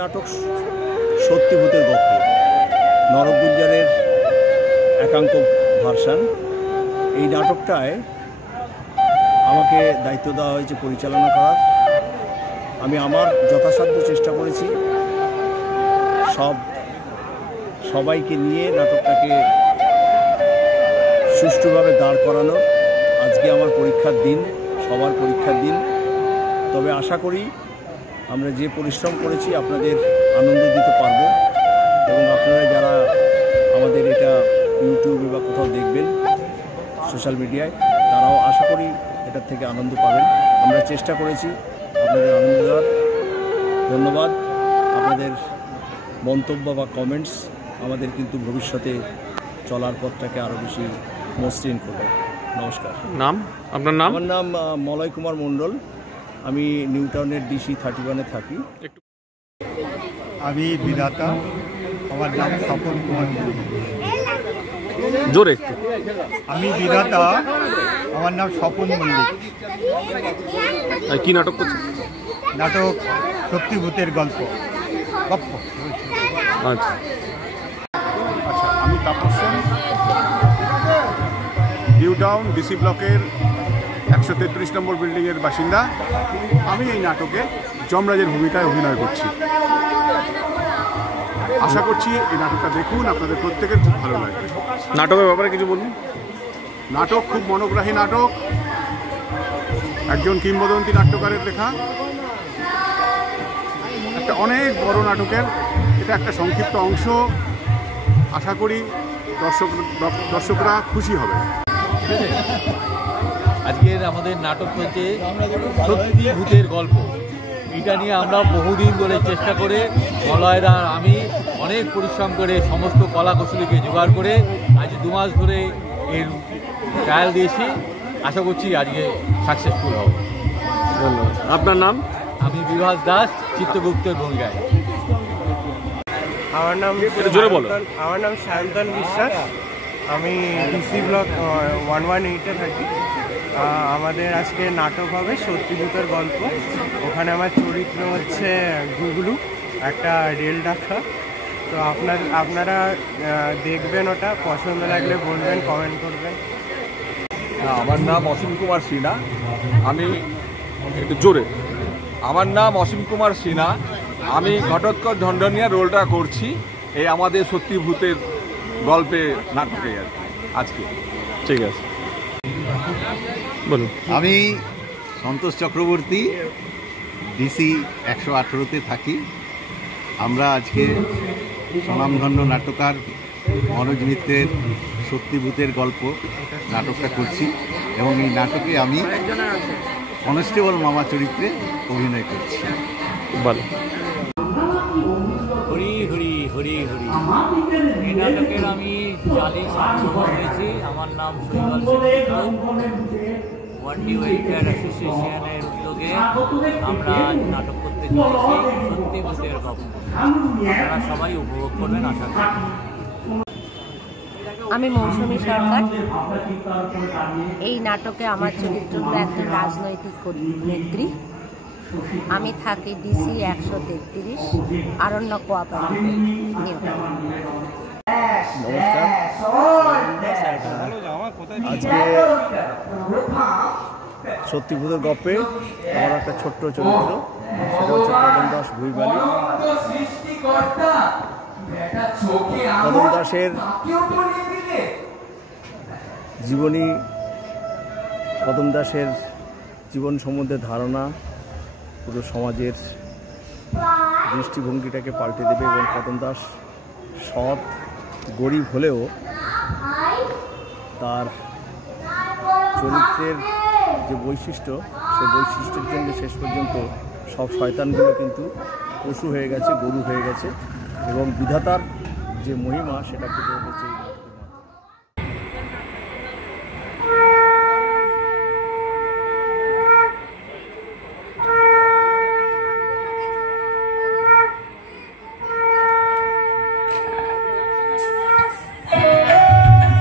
নাটক সত্যি ভূতের গল্প, নরক গুঞ্জারের একাঙ্ক ভার্সান। এই নাটকটায় আমাকে দায়িত্ব দেওয়া হয়েছে পরিচালনা করার। আমি আমার যথাসাধ্য চেষ্টা করেছি সবাইকে নিয়ে নাটকটাকে সুষ্ঠুভাবে দাঁড় করানোর। আজকে আমার পরীক্ষার দিন, সবার পরীক্ষার দিন। তবে আশা করি আমরা যে পরিশ্রম করেছি আপনাদের আনন্দ দিতে পারবো, এবং আপনারা যারা আমাদের এটা ইউটিউবে বা কোথাও দেখবেন সোশ্যাল মিডিয়ায়, তারাও আশা করি এটার থেকে আনন্দ পাবেন। আমরা চেষ্টা করেছি আপনাদের আনন্দ দেওয়ার। ধন্যবাদ। আপনাদের মন্তব্য বা কমেন্টস আমাদের কিন্তু ভবিষ্যতে চলার পথটাকে আরও বেশি মসৃণ করবে। নমস্কার। নাম? আপনার নাম? আমার নাম মলয় কুমার মণ্ডল। আমি নিউ টাউনের DC 31-এ থাকি। আমি বিধাতা, আমার নাম স্বপন কুমার মণ্ডল। জোরে একটু। আমি বিধাতা, আমার নাম স্বপন মল্লিক। কি নাটক করছেন? নাটক সত্যি ভূতের গল্প। আচ্ছা, আমি Tapas Sen, new town DC ব্লকের 133 নম্বর বিল্ডিংয়ের বাসিন্দা। আমি এই নাটকে যমরাজের ভূমিকায় অভিনয় করছি। আশা করছি এই নাটকটা দেখুন, আপনাদের প্রত্যেকের খুব ভালো লাগবে। নাটকের ব্যাপারে কিছু বলুন। নাটক খুব মনোগ্রাহী নাটক, একজন কিংবদন্তি নাট্যকারের লেখা। একটা অনেক বড় নাটকের এটা একটা সংক্ষিপ্ত অংশ। আশা করি দর্শকরা খুশি হবে। আজকের আমাদের নাটক হচ্ছে সত্যি ভূতের গল্প। এটা নিয়ে আমরা বহুদিন ধরে চেষ্টা করে, মলয়রা আমি অনেক পরিশ্রম করে সমস্ত কলা কৌশলীকে জোগাড় করে আজ 2 মাস ধরে এর ট্রায়াল দিয়েছি। আশা করছি আজকে সাকসেসফুল হবে। ধন্যবাদ। আপনার নাম? আমি বিভাস দাস, চিত্রগুপ্তের ভূমিকায়। আমার নাম জোরে বলো। আমার নাম সায়ন্তন বিশ্বাস। আমি DC ব্লক 118-এ থাকি। আমাদের আজকে নাটক হবে সত্যি ভূতের গল্প। ওখানে আমার চরিত্র হচ্ছে গুগলু, একটা রেল ডাক্তার। তো আপনারা দেখবেন, ওটা পছন্দ লাগলে বলবেন, কমেন্ট করবেন। আমার নাম অসীম কুমার সিনহা। আমি একটু জোরে। আমার নাম অসীম কুমার সিনহা। আমি ঘটোৎকচ ঢন্ডনিয়া রোলটা করছি এই আমাদের সত্যি ভূতের গল্পে নাটকে আজকে। ঠিক আছে, বলুন। আমি সন্তোষ চক্রবর্তী, DC 118-তে থাকি। আমরা আজকে স্বনামধন্য নাট্যকার মনোজ মিত্রের সত্যি ভূতের গল্প নাটকটা করছি, এবং এই নাটকে আমি কনস্টেবল মামা চরিত্রে অভিনয় করছি। বলো। হরি হরি হরি হরি। এই নাটকের আমি জালি সাংবাদিক হয়েছি। আমার নাম শৈবাল সেনগুপ্ত। ওয়ান্ডি ওয়েলফেয়ার অ্যাসোসিয়েশনের উদ্যোগে আমরা নাটক করতে চলেছি সত্যি ভূতের গল্প। আপনারা সবাই উপভোগ করবেন আশা করি। আমি মৌসুমী সরকার। এই নাটকে আমার চরিত্র হলো একজন রাজনৈতিক নেত্রী। আমি থাকি DC 133, আরণ্য কোঅপারেটিভ, নিউ টাউন। নমস্কার। আজকে সত্যি ভূতের গল্পে আমার একটা ছোট্ট চরিত্র, সেটা হচ্ছে কদম দাস ভুইবালি। কদম দাসের জীবনী, কদম দাসের জীবন সম্বন্ধে ধারণা পুরো সমাজের দৃষ্টিভঙ্গিটাকে পাল্টে দেবে। এবং কদম দাস সৎ, গরিব হলেও তার চরিত্রের যে বৈশিষ্ট্য, সে বৈশিষ্ট্যের জন্য শেষ পর্যন্ত সব শয়তানগুলো কিন্তু পশু হয়ে গেছে, গরু হয়ে গেছে, এবং বিধাতার যে মহিমা সেটা ফুটে উঠেছে এই নাটকের মাধ্যমে।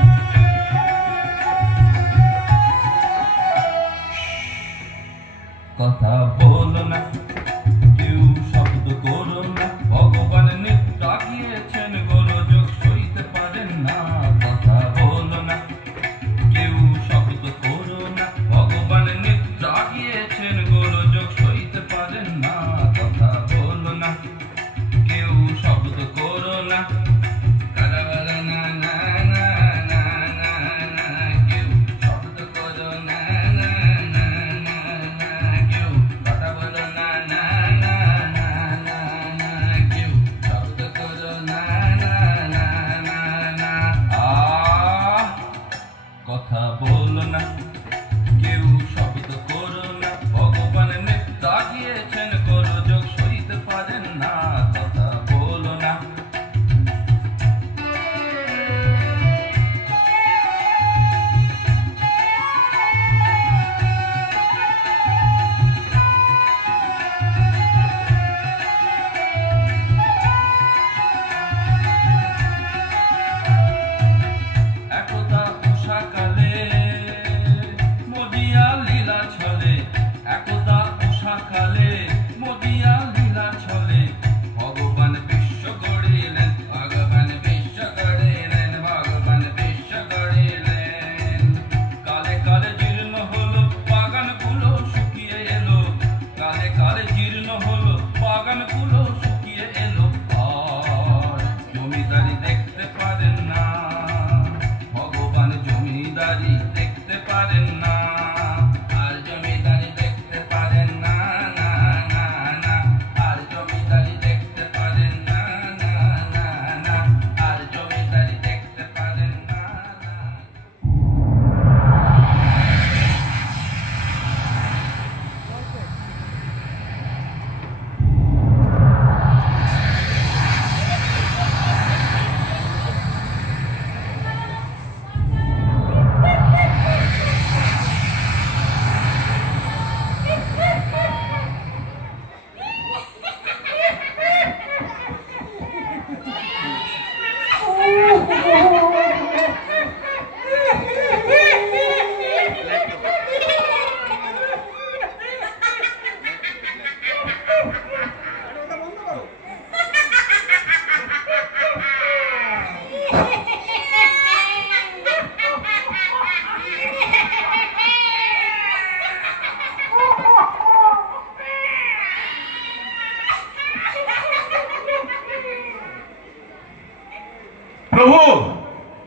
কথা বলো না, কেউ শব্দ করো না।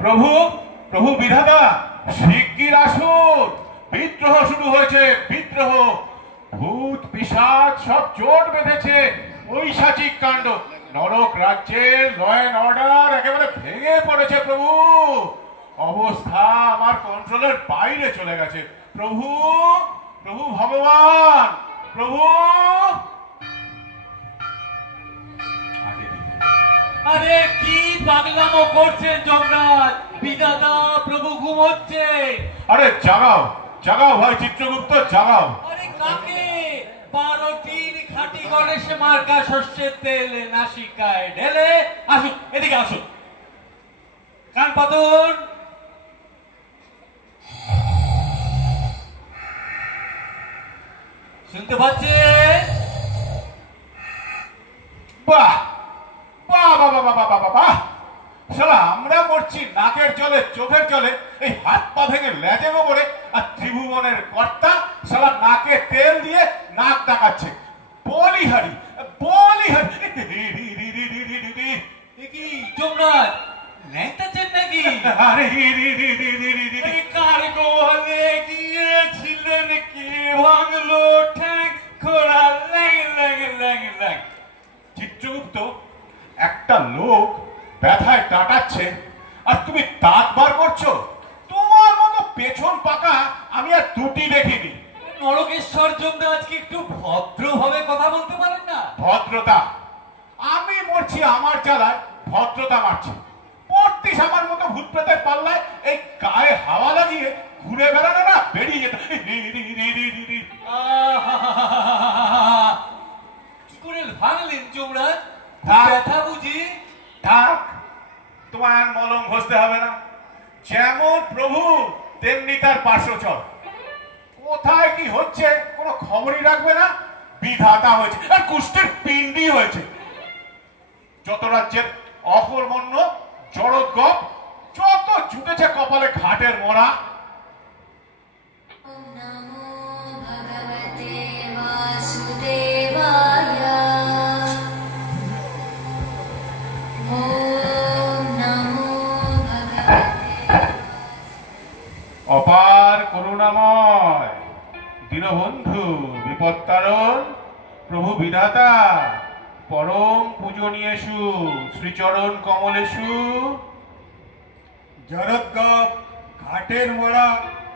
প্রভু প্রভু বিধাতা শিগগির আসুন, বিদ্রোহ শুরু হয়েছে, বিদ্রোহ। ভূত পিশাচ সব জোট বেঁধেছে, ঐশাচিক কাণ্ড। নরক রাজ্যের ল অ্যান্ড অর্ডার একেবারে ভেঙে পড়েছে প্রভু। অবস্থা আমার কন্ট্রোলের বাইরে চলে গেছে। প্রভু প্রভু ভগবান, প্রভু। আরে কি পাগলামো করছেন যমরাজ? বিধাতা প্রভু ঘুমোচ্ছে। আরে জাগাও জাগাও ভাই চিত্রগুপ্ত, জাগাও। আরে কাকে? 12টির খাঁটি গণেশে মার্কা শস্যের তেল নাসিকায় ঢেলে আসুন, এদিকে আসুন। কান পাতুন। শুনতে পাচ্ছেন? বাহ বাহ বাহ বাহ বাহ বাহ বাহ। শালা আমরা মরছি নাকের জলে চোখের জলে, এই হাত পা ভেঙে লেজে গোবরে, আর ত্রিভুবনের কর্তা শালা নাকে তেল দিয়ে নাক ডাকাচ্ছে। বলিহারি বলিহারি। কি যমরাজ ল্যাংটাচ্ছেন নাকি? আরে কার গোয়ালে গিয়েছিলেন, কে ভাঙলো ঠ্যাং খোড়া ল্যাং ল্যাং ল্যাং ল্যাং। চিত্রগুপ্ত, একটা লোক ব্যথায় কাটাচ্ছে আর তুমি দাঁত বার করছো? তোমার মতো পেছন পাকা আমি আর দুটি দেখিনি। নরকেশ্বর যমরাজ কি একটু ভদ্রভাবে কথা বলতে পারেন না? ভদ্রতা? আমি মরছি আমার জ্বালায়, ভদ্রতা মারছি। পড়তিস আমার মতো ভূত প্রেতের পাল্লায় এই গায়ে হাওয়া লাগিয়ে ঘুরে বেড়ানো না, বেরিয়ে যেত। কি করে ভাঙলেন যমরাজ? থাক। ব্যথা বুঝি? থাক, তোমার মলম ঘষতে হবে না। যেমন প্রভু তেমনি তার পার্শ্বচর। কোথায় কি হচ্ছে কোনো খবরই রাখবে না। বিধাতা হয়েছে আর কুষ্ঠের পিণ্ডি হয়েছে। যত রাজ্যের অকর্মণ্য জড়গপ, যত জুটেছে কপালে ঘাটের মরা। অপার করুণাময় দীনবন্ধু বিপত্তারণ প্রভু বিধাতা পরম পূজনীয়েষু শ্রীচরণ কমলেষু। জড়গপ ঘাটের মোড়া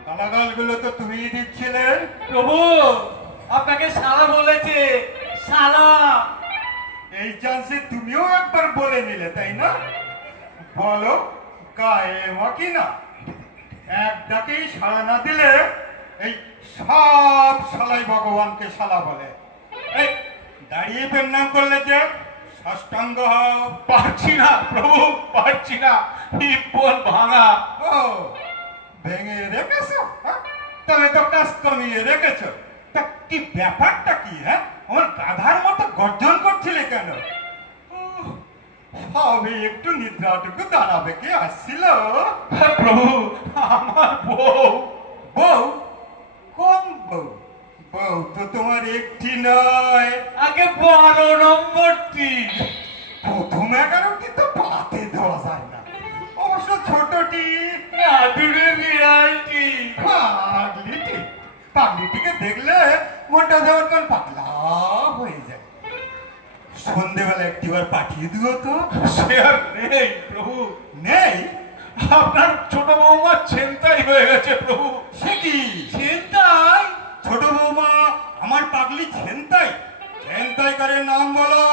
গালাগালগুলো তো তুমিই দিচ্ছিলেন। প্রভু আপনাকে শালা বলেছে, শালা। এই চান্সে তুমিও একবার বলে নিলে, তাই না? বলো গায়ে মাকি না। এক ডাকেই সাড়া না দিলে এই সব শালাই ভগবানকে শালা বলে। এই দাঁড়িয়ে প্রণাম করলে যে সাষ্টাঙ্গ হও। পারছি না প্রভু, পারছি না, হিপ্পন ভাঙা। ও ভেঙে রেখেছো? হ্যাঁ? তবে তো কাজ কমিয়ে রেখেছো। তা কি ব্যাপারটা কি? হ্যাঁ, আমার গাধার মতো গর্জন করছিলে কেন? সবে একটু নিদ্রাটুকু দাঁড়াবে কি আসছিল? প্রভু আমার বউ। বউ? কোন বউ? বউ তো তোমার একটি নয়, আগে 12 নম্বরটি। প্রথম 11টি তো পাতে দেওয়া যায় না, অবশ্য ছোটটি আদুরে বিড়ালটি। পাগলিটি। পাগলিটিকে দেখলে মনটা যেমন কোন পাগলা হয়ে যায়। সন্ধ্যেবেলা একটিবার পাঠিয়ে দিও তো। সে আর নেই প্রভু। নেই? আপনার ছোট বৌমা ছেনতাই হয়ে গেছে প্রভু। সে কি ছিনতাই? ছোট বৌমা আমার পাগলি ছেনতাই? ছেনতাইকারের নাম বলো।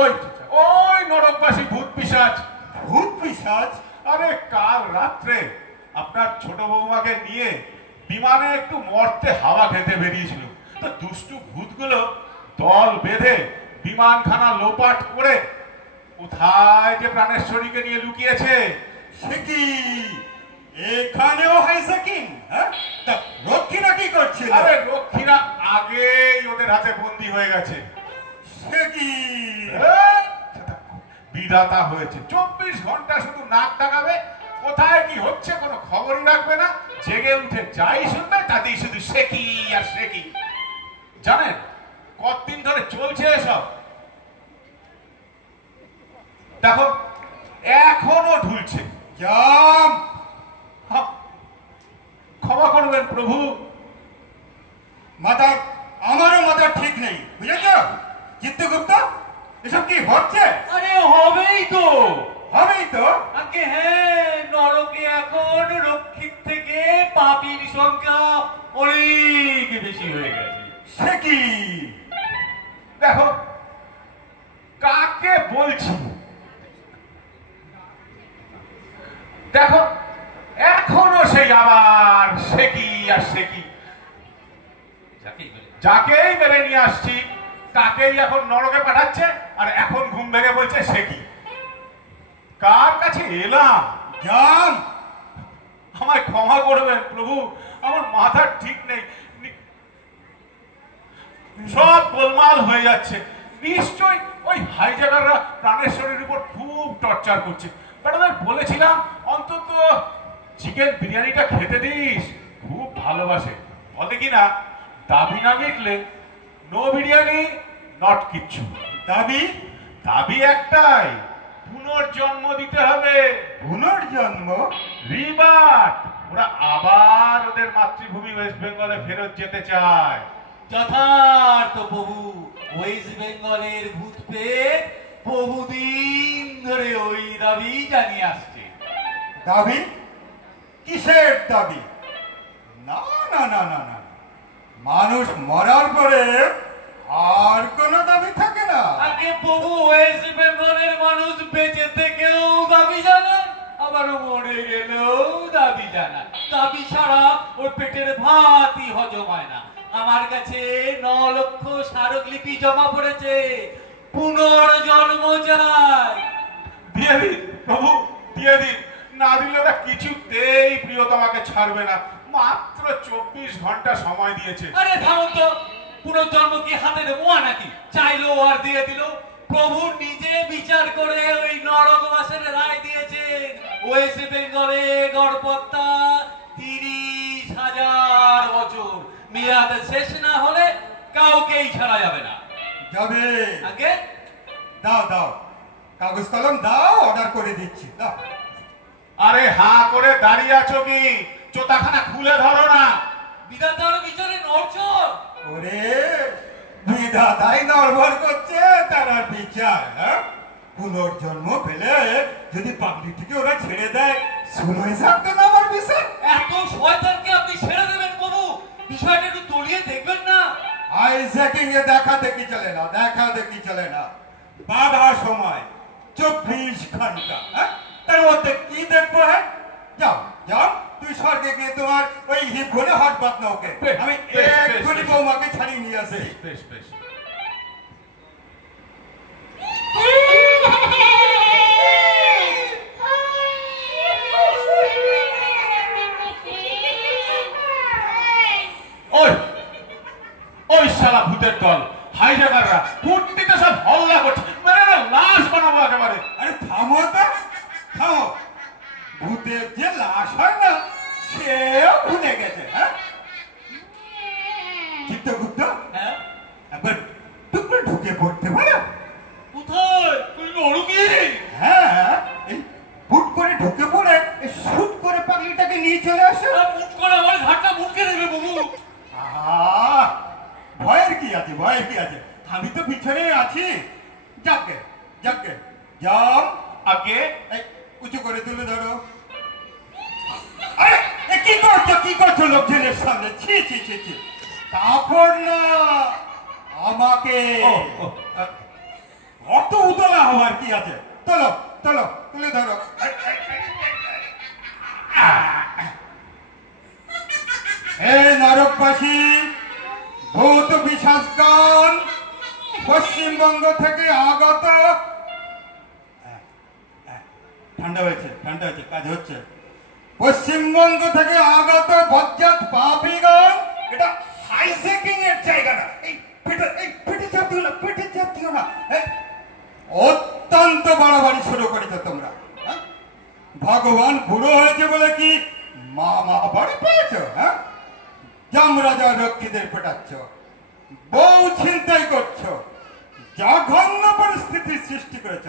ওই ওই নরকবাসী ভূত পিশাচ। ভূত পিশাচ? আরে কাল রাত্রে আপনার ছোট বৌমাকে নিয়ে বিমানে একটু মরতে হাওয়া খেতে বেরিয়েছিল। তো দুষ্টু ভূতগুলো দল বেঁধে বিমানখানা লোপাট করে কোথায় যে প্রাণেশ্বরীকে নিয়ে লুকিয়েছে। সে কি এখানেও হয়েছে কি? হ্যাঁ, তা রক্ষীরা কি করছিল? আরে রক্ষীরা আগেই ওদের হাতে বন্দী হয়ে গেছে। সে কি বিধাতা হয়েছে, 24 ঘন্টা শুধু নাক ডাকাবে, কোথায় কি হচ্ছে কোনো খবরই রাখবে না। জেগে উঠে যাই শুনবে তাতেই শুধু সে কি আর সে কি। জানেন কতদিন ধরে চলছে এসব? দেখো এখনো ঢুলছে। জাম করবেন প্রভু। মাথা, আমারও মাথা ঠিক নেই, বুঝেছ চিত্রগুপ্ত? এসব কি হচ্ছে? আরে হবেই তো, হবেই তো। আগে হ্যাঁ, নরকে এখন রক্ষিত থেকে পাপীর সংখ্যা অনেক বেশি হয়ে গেছে। সে কি? দেখো কাকে বলছি, দেখো এখনো সেই আবার সে কি আর সে কি, যাকেই মেরে নিয়ে আসছি তাকেই এখন নরকে পাঠাচ্ছে, আর এখন ঘুম ভেঙে বলছে সে কি। কার কাছে এলাম? জান, আমায় ক্ষমা করবেন প্রভু, আমার মাথা ঠিক নেই, সব গোলমাল হয়ে যাচ্ছে। নিশ্চয়ই ওই হাইজাকাররা প্রাণেশ্বরীর উপর খুব টর্চার করছে। ম্যাডাম বলেছিলাম অন্তত চিকেন বিরিয়ানিটা খেতে দিস, খুব ভালোবাসে। বলে কিনা দাবি না মিটলে নো বিরিয়ানি নট কিচ্ছু। দাবি? দাবি একটাই, পুনর্জন্ম দিতে হবে। পুনর্জন্ম? রিবার্থ। ওরা আবার ওদের মাতৃভূমি ওয়েস্ট বেঙ্গলে ফেরত যেতে চায়। যথার্থ প্রভু, ওয়েস্ট বেঙ্গলের ভূত পেট বহুদিন ধরে ওই দাবি জানিয়ে আসছে। দাবি? কিসের দাবি? না না না না না, মানুষ মরার পরে আর কোন দাবি থাকে না। আগে প্রভু, ওয়েস্ট বেঙ্গলের মানুষ বেঁচে থেকেও দাবি জানান, আবার মরে গেলেও দাবি জানান। দাবি ছাড়া ওর পেটের ভাতই হজম হয় না। আমার কাছে 9 লক্ষ স্মারকলিপি জমা পড়েছে, পুনর্জন্ম চাই। দিয়ে দিন প্রভু, দিয়ে দিন, না দিলে ওরা কিছুতেই প্রিয়তমাকে ছাড়বে না। মাত্র 24 ঘন্টা সময় দিয়েছে। আরে থামুন তো, পুনর্জন্ম কি হাতের মোয়া নাকি? চাইলো আর দিয়ে দিল। প্রভু নিজে বিচার করে ওই নরকবাসের রায় দিয়েছেন। ওয়েস্ট বেঙ্গলে গড়পত্তা 30,000 বছর, মেয়াদ শেষ না হলে কাউকেই ছাড়া যাবে না। যাবে? আগে দাও দাও, কাগজ কলম দাও, অর্ডার করে দিচ্ছি, দাও। আরে হাঁ করে দাঁড়িয়ে আছো কি? চোতাখানা খুলে ধরো না। বিধাতার বিচারে নড়চড়। ওরে বিধাতাই নড়বড় করছে, তার আর বিচার? পুনর্জন্ম পেলে যদি পাবলিকটিকে ওরা ছেড়ে দেয়, শুনোই থাকতো না আমার বিষয়। এত শয়তানকে আপনি ছেড়ে দেবেন প্রভু? বিষয়টা একটু তলিয়ে দেখবেন না? আইজ্যাকিং এ দেখা দেখি চলে না, দেখা দেখি চলে না। বাধা সময় 24 ঘন্টা, তার মধ্যে কি দেখবো? হ্যাঁ, যাও যাও, তুই স্বর্গে গিয়ে তোমার ওই হিপ ঘুরে হট বাত না, ওকে আমি এক্ষুনি বৌমাকে ছাড়িয়ে নিয়ে আসি। বেশ বেশ। ওই ওই শালা ভূতের দল হাইজাকাররা ফুটনিতে সব হল্লা করছে, মেরে না লাশ বানাবো একেবারে। আরে থামো তো, থামো। ভূতের যে লাশ হয় না, সেও ভুলে গেছে। হ্যাঁ চিত্রগুপ্ত, হ্যাঁ, একবার টুকরো ঢুকে পড়তে পারো? কোথায়? ওই নরকে? হ্যাঁ, এই ফুট করে ঢুকে পড়ে শুট করে পাগলিটাকে নিয়ে চলে আসো। মুট করে আমার ঘাটটা মুটকে দেবে প্রভু। ভয়ের কি আছে, ভয়ের কি আছে? আমি তো পিছনে আছি। যাকে যাকে যাও, আগে এই উঁচু করে তুলে ধরো। আরে কি করছো, কি করছো লোকজনের সামনে? ছি ছি ছি ছি, কাপড় না আমাকে। অত উতলা হওয়ার কি আছে? তোলো তোলো, তুলে ধরো। এই নরকবাসী, ভূত পিশাচগণ, পশ্চিমবঙ্গ থেকে আগত। ঠান্ডা হয়েছে, ঠান্ডা হয়েছে, কাজ হচ্ছে। পশ্চিমবঙ্গ থেকে আগত বজ্জাত পাপীগণ, এটা হাইজ্যাকিং এর জায়গা না। এই পেটে চাপ দিও না, পেটে চাপ দিও না। অত্যন্ত বাড়াবাড়ি শুরু করেছো তোমরা। ভগবান বুড়ো হয়েছে বলে কি মামা বাড়ি পেয়েছো? হ্যাঁ, যমরাজা রক্ষীদের পেটাচ্ছ, বউ ছিনতাই করছো, জঘন্য পরিস্থিতির সৃষ্টি করেছ,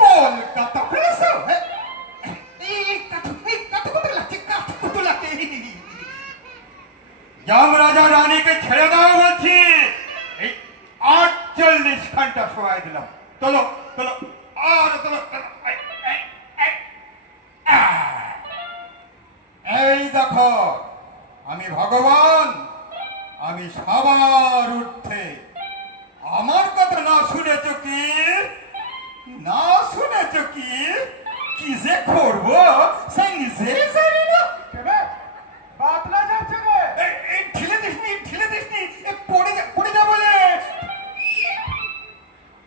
কলকাতা ফেলেছ। যমরাজা রানীকে ছেড়ে দাও বলছি। এই 48 ঘন্টা সময় দিলাম। চলো চলো আর চলো। এই দেখো, আমি ভগবান, আমি সবার ঊর্ধ্বে। আমার কথা না শুনেছ কি? না শুনেছ কি? কি যে করবো সে নিজে জানি না। বাতলা যাচ্ছে রে, এই ঠেলে দিসনি, ঠেলে দিসনি, পড়ে যা বলে।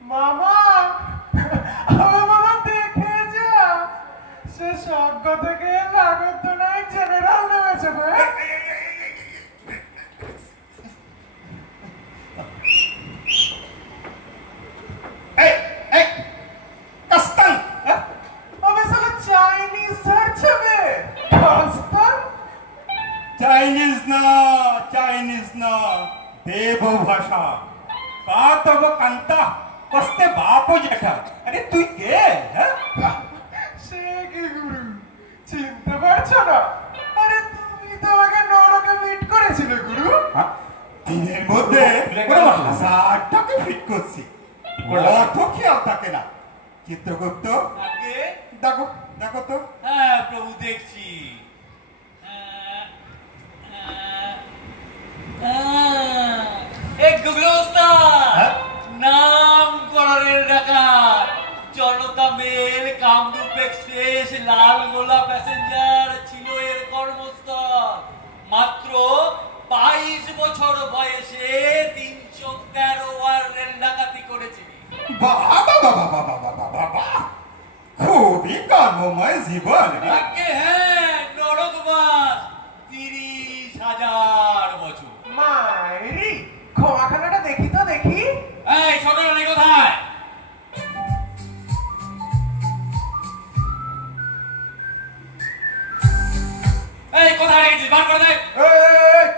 মামা, আমার মামা দেখে যা, সে স্বর্গ থেকে নাগরদোলায় জেনারেল নেমেছে রে। चाइनीज ना देव भाषा का तो वो कंता कस्ते बापो जेठा। अरे तू के সে কি গুরু, চিনতে পারছো না? আরে তুমি তো আমাকে নরকে মিট করেছিলে গুরু। দিনের মধ্যে 1000 টাকা ফিট করছি, অত খেয়াল থাকে না। চিত্রগুপ্ত দেখো দেখো তো। হ্যাঁ প্রভু, দেখছি। নাম করারের ডাকাত, Janata mail, Kamrup express, Lalgola passenger ছিল এর কর্মস্থল। মাত্র 22 বছর বয়সে 313 বার রেল ডাকাতি করেছিল। বাবা বাবা বাবা বাবা বাবা, খুবই কর্মময় জীবন। হ্যাঁ, নরকবাস 30,000 বছর। মায়েরি, ক্ষমাখানাটা দেখি তো দেখি। এই ছোটরানী কোথায়? এই কোথায় রেখেছিস? বার করে দে।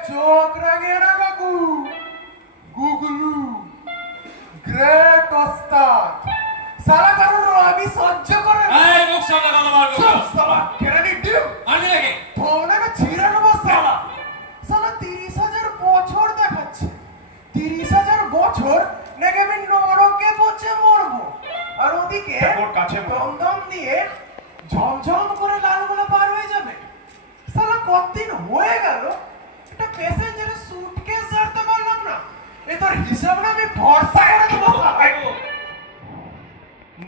চোখ রাঙিয়ে না কাকু। গুগলু গ্রেট ওস্তাদ, সারা কারণ আমি সহ্য করে না। এই মুখ সামনে কথা বার কর। সালা কেরানি ডিম আনি নাকি? তোমরা ছিড়ে নেবো সালা। সালা 30,000 বছর দেখাচ্ছে। 30,000 বছর নাকি আমি নরকে পচে মরবো, আর ওদিকে দমদম দিয়ে ঝমঝম করে লালগোলা পার হয়ে যাবে। সালা কতদিন হয়ে গেল একটা প্যাসেঞ্জারের সুটকেস ধরতে পারলাম না। এ তোর হিসাব না আমি ভরসা করে দেবো।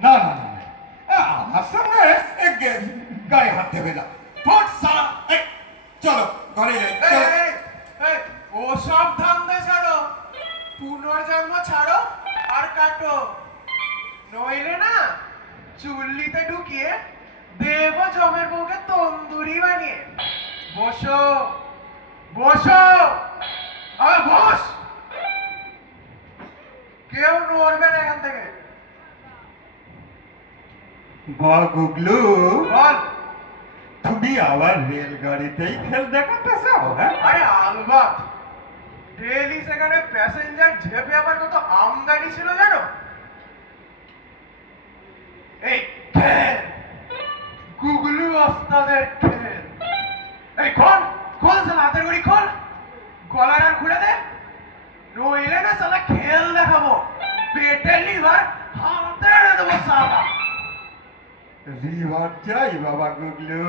না না না, আমার সামনে গায়ে হাত দেবে না। চলো ঘরে যাই। ও সব ধান্দা ছাড়ো, পুনর্জন্ম ছাড়ো আর কাটো, নইলে না চুল্লিতে ঢুকিয়ে দেব জমের বউকে তন্দুরি বানিয়ে। বসো বসো, আর বস, কেউ নড়বে না এখান থেকে। গুগলু, বল। তুমি আবার রেলগাড়িতেই খেল দেখাতে চাও? আরে আলবাত, ডেলি সেখানে প্যাসেঞ্জার ঝেপে আবার কত আমদানি ছিল জানো? এই খেল গুগলু ওস্তাদের খেল। এই খোল খোল, সালা হাতের ঘড়ি খোল, গলার আর খুলে দে, নইলে না সালা খেল দেখাবো। পেটে লিভার হাতে দেবো সালা। রিভার চাই বাবা গুগলু?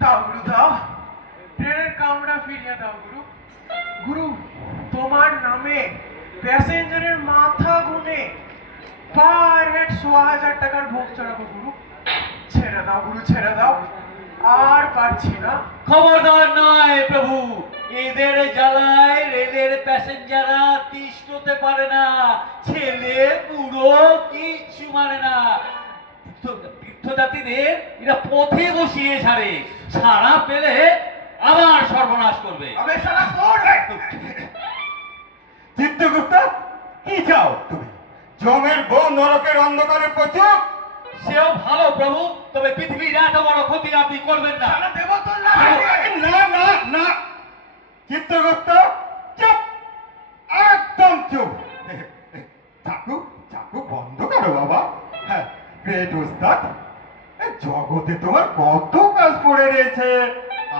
দাও গুরু দাও, ট্রেনের কামড়া ফিরিয়ে দাও গুরু। গুরু, তোমার নামে প্যাসেঞ্জারের মাথা গুনে পার হেড 1,000 টাকার ভোগ চড়াবো গুরু। ছেড়ে দাও গুরু, ছেড়ে দাও, আর পারছি না। খবরদার নয় প্রভু, এদের জ্বালায় রেলের প্যাসেঞ্জাররা তিষ্ঠ হতে পারে না। ছেলে বুড়ো কিচ্ছু মানে না। তীর্থযাত্রীদের এরা পথে বসিয়ে ছাড়ে, ছাড়া পেলে আবার সর্বনাশ করবে। চিত্রগুপ্ত, কি চাও তুমি? জমের বউ নরকের অন্ধকারে পচুক? সেও ভালো প্রভু, তবে পৃথিবীর এত বড় ক্ষতি আপনি করবেন না। না না না, চিত্রগুপ্ত চুপ, একদম চুপ। চাকু চাকু বন্ধ করো বাবা। হ্যাঁ, গ্রেট ওস্তাদ, জগতে তোমার কত কাজ পড়ে রয়েছে,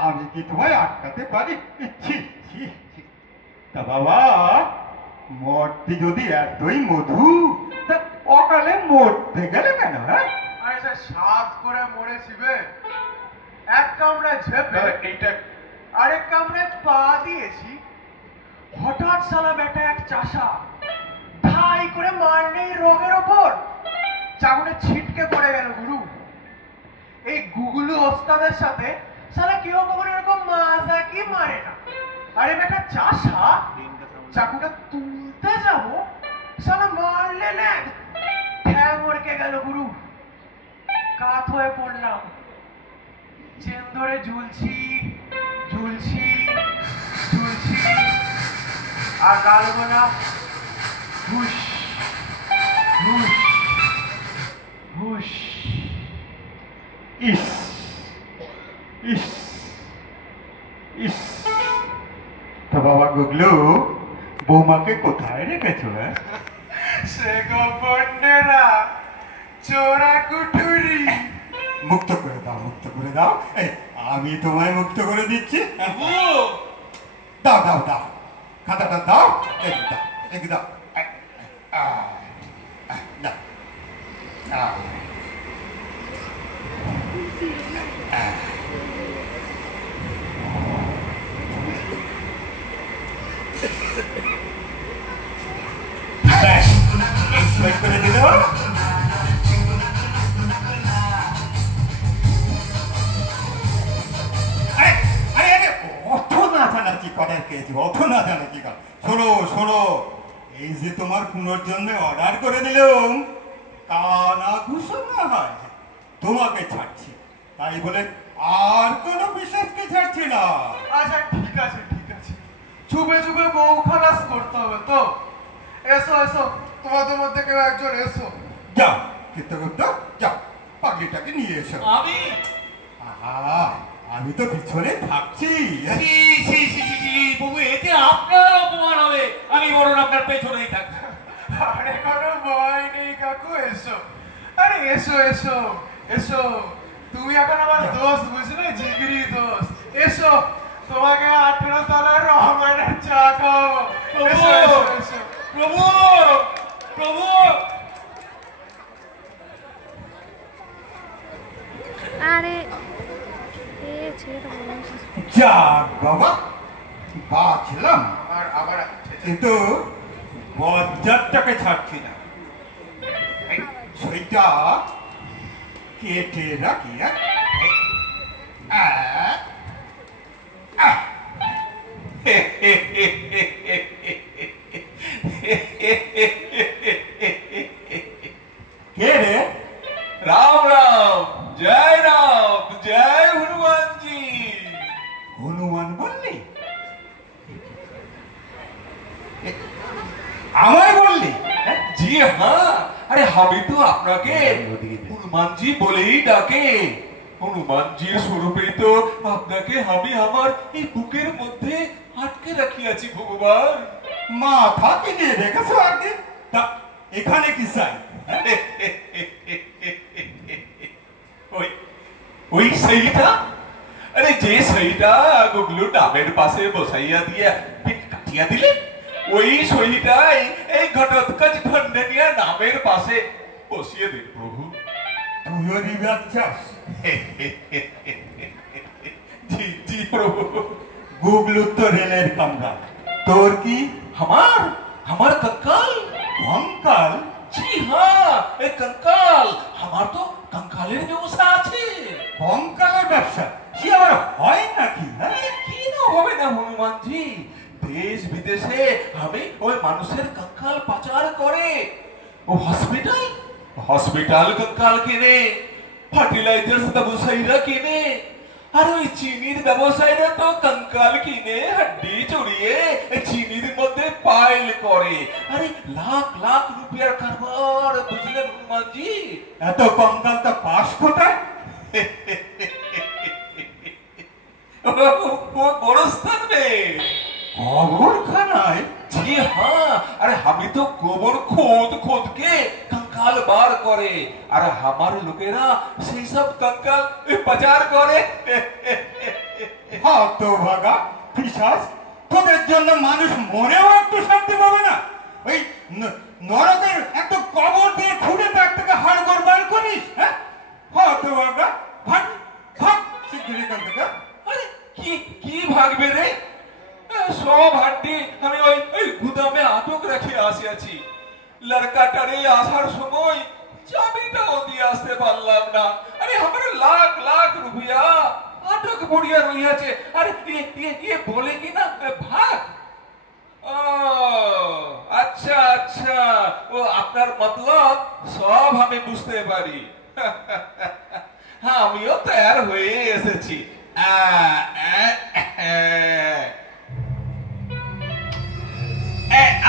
আমি কি তোমায় আটকাতে পারি? ছি ছি ছি। তা বাবা, মরতে যদি এতই মধু, তা অকালে মরতে গেলে কেন? হ্যাঁ, আরে সে সাত করে মরেছিবে, এক কামড়ে ঝেপে এইটা আরেক কামড়ে পা দিয়েছি। হঠাৎ সালা বেটা এক চাষা ঠাই করে মারলেই রোগের ওপর চাকুটা ছিটকে পড়ে গেল গুরু। এই গুগলু ওস্তাদের সাথে সালা কেউ কখনো এরকম মাজাকি মারে না। আরে বেটা চাষা, চাকুটা তুলতে যাব, সালা মারলে না ঠ্যাং ওরকে গেল গুরু। কাত হয়ে পড়লাম, চেন ধরে ঝুলছি ঝুলছি ঝুলছি, আর গালবো না। হুশ হুশ হুশ। ইস ইস ইস। তা বাবা গুগলু, বৌমাকে কোথায় রেখেছো? হ্যাঁ, সে গপন্ডেরা চোরা কুঠুরি। মুক্ত করে দাও, মুক্ত করে দাও। এই, আমি তোমায় মুক্ত করে দিচ্ছি। দাও দাও দাও, খাতাটা দাও, এই দাও, এই দাও। দাও। ব্যাস, এক্সপ্লেন করে দিল। শোনো শোনো, এই যে তোমার পুনর্জন্মে অর্ডার করে দিলাম, কানা ঘোষণা হয় তোমাকে ছাড়ছি, তাই বলে আর কোনো বিশেষকে ছাড়ছি না। আচ্ছা ঠিক আছে ঠিক আছে, চুপে চুপে বউ খালাস করতে হবে তো। এসো এসো, তোমাদের মধ্যে কেউ একজন এসো। যাও কীর্তগুপ্ত, যাও পাগলিটাকে নিয়ে এসো। আমি আমি তো পিছনে থাকছি। বাবু, এতে আপনার অপমান হবে, আমি বরং আপনার পেছনেই থাকবো। আরে কোনো ভয় নেই কাকু, এসো। আরে এসো এসো এসো, তুমি এখন আমার দোস্ত বুঝলে, জিগরি দোস্ত। এসো, তোমাকে 18 তলার রহমানের চা খাওয়াবো। এসো এসো এসো। প্রভু প্রভু, আরে যাক বাবা, বাঁচলাম। আর আবার কিন্তু বজ্জারটাকে ছাড়ছি না, সেইটা কেটে রাখি। কে রে? রাম রাম, জয় রাম, জয় হনুমানজি। হনুমান বললি? আমায় বললি? জি হ্যাঁ, আরে আমি তো আপনাকে হনুমানজি বলেই ডাকে। হনুমানজির স্বরূপে তো আপনাকে আমি আমার এই বুকের মধ্যে আটকে রাখিয়াছি ভগবান। মাথা কিনে রেখেছো আগে? তা এখানে কি চাই? ওই সেইটা, আরে যে সেইটা গুগলু ডাবের পাশে বসাইয়া দিয়ে পিঠ কাটিয়া দিলে, ওই সইটাই এই ঘটোৎকচ খণ্ডনিয়া নামের পাশে বসিয়ে দিন প্রভু। তুইও রিবাদ চাস? জি জি প্রভু। গুগলু তো রেলের কামরা, তোর কি? আমার আমার कंकाल। कंकाल? জি হ্যাঁ, এই कंकाल। আমার তো कंकाলের ব্যবসা আছে। कंकाলের ব্যবসা সে আবার হয় নাকি? কি না হবে না হনুমানজি, দেশ বিদেশে আমি ওই মানুষের कंकाल পাচার করে। ও হসপিটাল হসপিটাল कंकाल কিনে, ফার্টিলাইজার্স ব্যবসায়ীরা কিনে, আর ওই চিনির ব্যবসায়ীরা তো कंकाल কিনে হাড্ডি চড়িয়ে চিনির মধ্যে পাইল করে। আরে লাখ লাখ রুপিয়ার কারবার, বুঝলেন হনুমানজি? এত कंकाल তো পাস কোথায়? वो गोरस्तान में। गोबरखानाয়? জি হ্যাঁ, আরে আমি তো গোবর খোদ খোদ के कंकाल বার করে, আর আমার লোকেরা সেই সব कंकाल পাচার করে। হতভাগা পিশাচ, তোদের জন্য মানুষ মরেও একটু শান্তি পাবে না। ওই নরকের একটা কবর দিয়ে খুঁড়ে তার থেকে হাড়গোড় বার করিস। হ্যাঁ, হতভাগা, ভাগ ভাগ শিগগির এখান থেকে। আরে কি কি ভাগবে রে? সব হাড্ডি আমি ওই ওই গুদামে আটক রেখে আসিয়াছি। লড়কাটারে আসার সময় চাবিটাও দিয়ে আসতে পারলাম না। আরে আমার লাখ লাখ রুপিয়া আটক পড়িয়া রইয়াছে। আরে ইয়ে বলে কি না ভাগ। ও আচ্ছা আচ্ছা, ও আপনার মতলব সব আমি বুঝতে পারি। হ্যাঁ, আমিও তৈয়ার হয়ে এসেছি।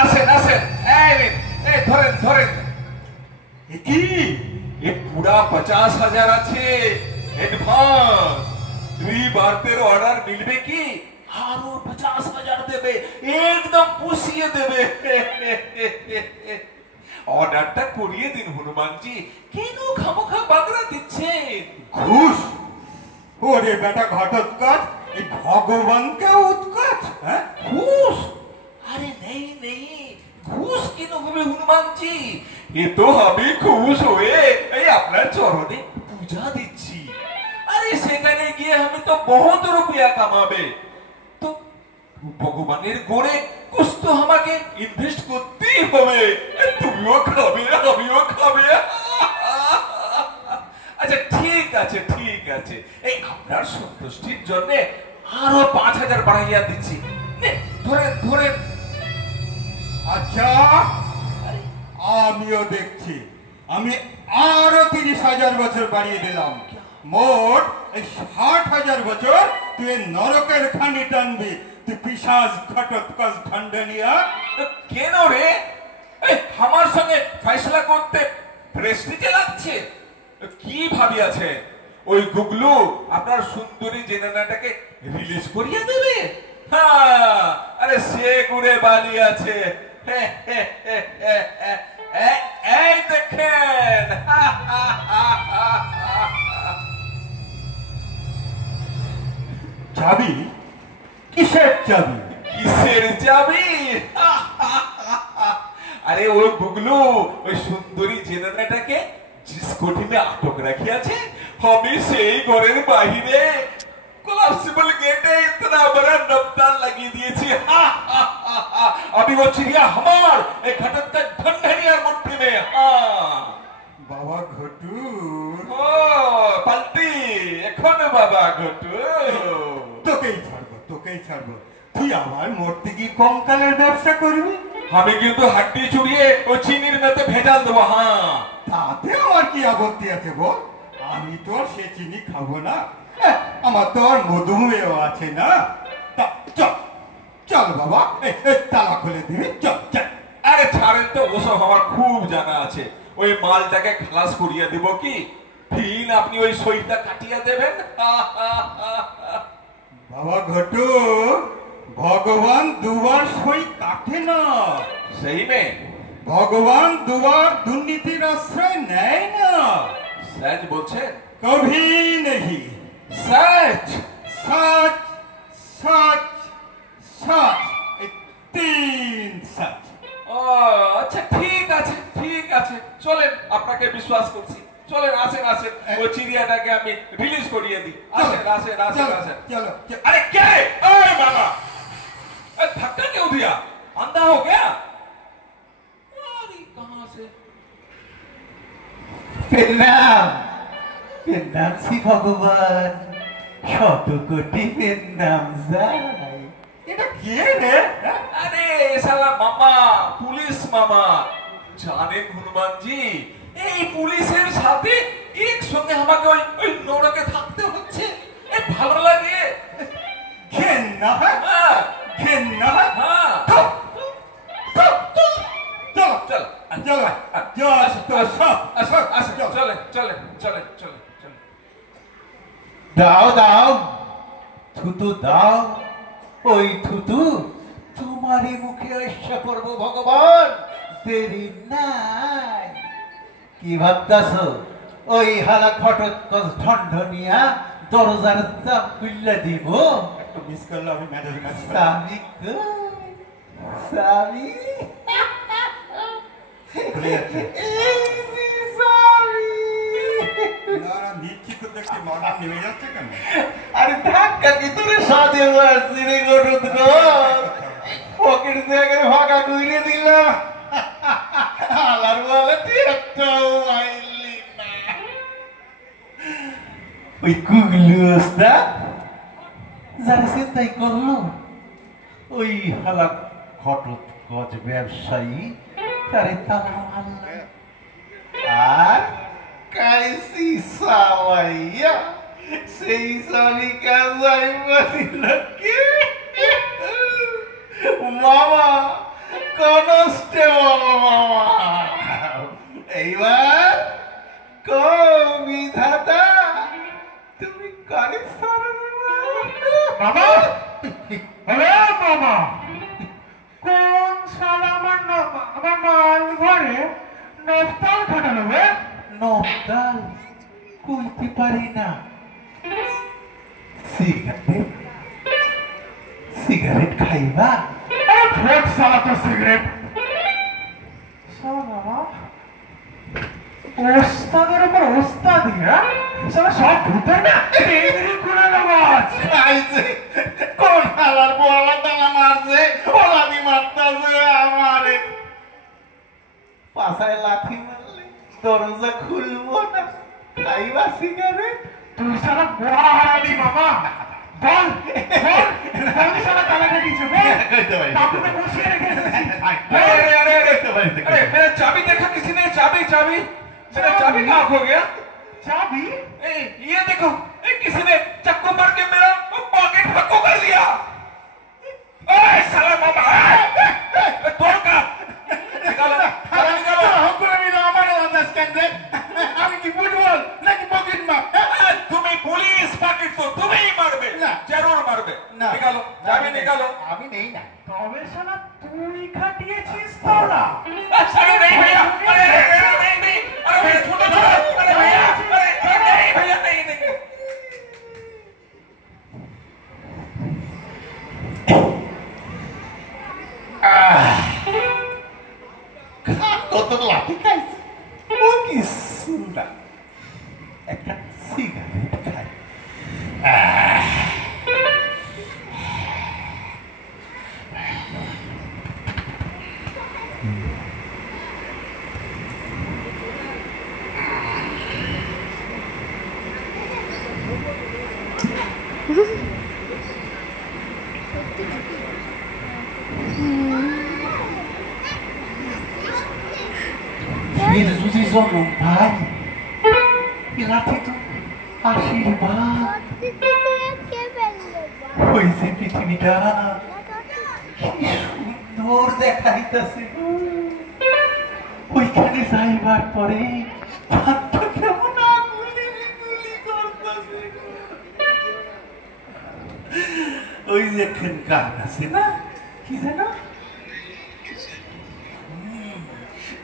আসেন আসেন, ধরেন ধরেন। কি পুরা 50,000 আছে অ্যাডভান্স। 2 বারতের অর্ডার মিলবে কি আরো 50,000 দেবে, একদম পুষিয়ে দেবে। অর্ডারটা করিয়ে দিন হনুমানজি, কেন খামোখা বাগড়া দিচ্ছেন? ঘুষ? ওরে বেটা ঘটোৎকচ, এই ভগবানকে উৎকচ। হ্যাঁ, ঘুষ? আরে নেই নেই, ঘুষ কেন হবে হনুমানজি? এ তো আমি খুশ হয়ে এই আপনার চরণে পূজা দিচ্ছি। আরে সেখানে গিয়ে আমি তো বহুত রুপিয়া কামাবে, তো ভগবানের গোড়ে কুছ তো আমাকে ইনভেস্ট করতেই হবে। তুমিও খাবে আমিও খাবে। আচ্ছা ঠিক আছে ঠিক আছে, এই আপনার সন্তুষ্টির জন্য আরো 5,000 বাড়াইয়া দিচ্ছি। ধরেন ধরেন। আচ্ছা, আমিও দেখছি। আমি আরো 30,000 বছর বাড়িয়ে দিলাম। মোট এই 60,000 বছর তুই নরকের খানি টানবি। তুই পিশাচ ঘটোৎকচ ঢন্ডনিয়া। কেন রে? আমার সঙ্গে ফয়সলা করতে প্রেস্টিজে লাগছে? কি ভাবিয়াছে ওই গুগলু আপনার সুন্দরী জেনানাটাকে রিলিজ করিয়ে দেবে? হ্যাঁ, আরে সে ঘুরে বালি আছে। এই দেখেন, চাবি? কিসের চাবি? কিসের চাবি? আরে ওই গুগলু ওই সুন্দরী জেনারেটাকে জিস কোঠিনে আটক রাখিয়াছে। আমি সেই ঘরের বাহিরে কোলাপসিবল গেটে ইতনা বড় নবদান লাগিয়ে দিয়েছি। अभी वो चिड़िया हमार एक घटक का ढंढनिया मुट्ठी में। हाँ बाबा घटू, ও পাল্টি এখন বাবা ঘটু। তোকেই ছাড়বো। তুই আমার মরতে কি কঙ্কালের ব্যবসা করবি? আমি কিন্তু হাড্ডি চুরিয়ে ও চিনির মেতে ভেজাল দেবো। হ্যাঁ, তাতে আমার কি আপত্তি আছে বল? আমি তো আর সে চিনি খাবো না। আমার তো আর মধুমেহ আছে না। চল বাবা, তালা খুলে দিবি। চল চল। আরে ছাড়েন তো, ওসব আমার খুব জানা আছে। ওই মালটাকে খালাস করিয়ে দেব কি ফিন আপনি ওই সইটা কাটিয়ে দেবেন। বাবা ঘটু, ভগবান দুবার সই কাটে না। সেই মেয়ে ভগবান দুবার দুর্নীতির আশ্রয় নেয় না। सच বলছেন? कभी नहीं। सच सच सच सच, 3 सच। ও আচ্ছা ঠিক আছে চলেন, আপনাকে বিশ্বাস করছি। চলেন, আসেন ওই চিড়িয়াটাকে আমি রিলিজ করিয়ে দিই। আসেন। चलो। अरे क्या है? अरे मामा, धक्का क्यों दिया? अंधा हो गया? अरे कहां से? प्रणाम श्री भगवान, शत कोटि प्रणाम जाय। এটা কে রে? আরে শালা মামা, পুলিশ মামা। জানেন হনুমান জি, এই পুলিশের সাথে একসঙ্গে আমাকে ওই নরকে থাকতে হচ্ছে। ভালো লাগে? ঘেন্না হয়? ঘেন্না হয়? হ্যাঁ। চলেন। দাও থুতু দাও। ওই থুতু তোমারই মুখে এসে পড়বো ভগবান, দেরি নাই। কি ভাবতাছ? ওই হালা ঘটোৎকচ ঢন্ঢনিয়া দরজার চাপ খুললে দিব? একটু মিস করলে আমি মেজাজ ম্যাচ স্বামী স্বামী ভুলে যাচ্ছে না নিশ্চিত দেখছি মাথা নেমে যাচ্ছে কেন? আরে ধাক্কা কি তোরে সাদে মারছি রে গরুদ পকেট থেকে ফাঁকা গুইরে দিলাম আলার বলে তুই একটাও মাইলি না ওই কুগলু ওস্তাদ যারা চিন্তাই করলো ওই হালা ঘটক গজ ব্যবসায়ী তারে তালা মারল আর কাইসি সাওয়াইয়া সেই সনিকা যাইবা দিল কে মামা কনস্টেবল মামা এইবার বিধাতা তুমি কারে মামা মামা কোন শালা আমার মাল ঘরে নফতাল খাটালো নফতাল কইতে পারি না সিগারেট খাইবা ফোট শালা তো সিগারেট শালা ওস্তাদের উপর ওস্তাদ শালা সব ভূতের না করে নামাজ খাইছে কোন হালার বলা তালা মারছে ওলাদি মারতাছে আমারে পাছায় লাথি মারলে দরজা খুলবো না খাইবা সিগারেট তুই শালা বড় হারালি মামা বল বল শালা তালা কাটিছে বল কইতে পারি তারপরে বসিয়ে রেখেছিস मेरा चाबी देखा किसी ने चाबी चाबी मेरा चाबी कहाँ खो गया चाबी ये देखो किसी ने चक्कू मार के मेरा पॉकेट फक्को कर लिया ओए साला मामा तोड़ का निकालो चाबी निकालो हमको मिला हमारे अंडरस्टैंड दे আমি কি ফুটবল নাকি পকেট মার तुम्हें पुलिस पॉकेट तो तुम्हें ही मारबे जरूर मारबे निकालो चाबी निकालो আমি নেই না তবে শালা তুই খাটিয়েছিস তোরা अरे नहीं भैया अरे नहीं नहीं अरे भैया छोड़ो छोड़ो अरे भैया अरे नहीं भैया नहीं नहीं কত লাঠি খাইছে ও কি সুন্দর একটা সিগারেট খাই যদি জন্ম ভাই এলাতে তো আশীর্বাদ হয়েছে পৃথিবীটা কি সুন্দর দেখাইতেছে ওইখানে যাইবার পরে ভাতটা কেমন আগুলি করতেছে ওই যে একখান গান আছে না কি জানো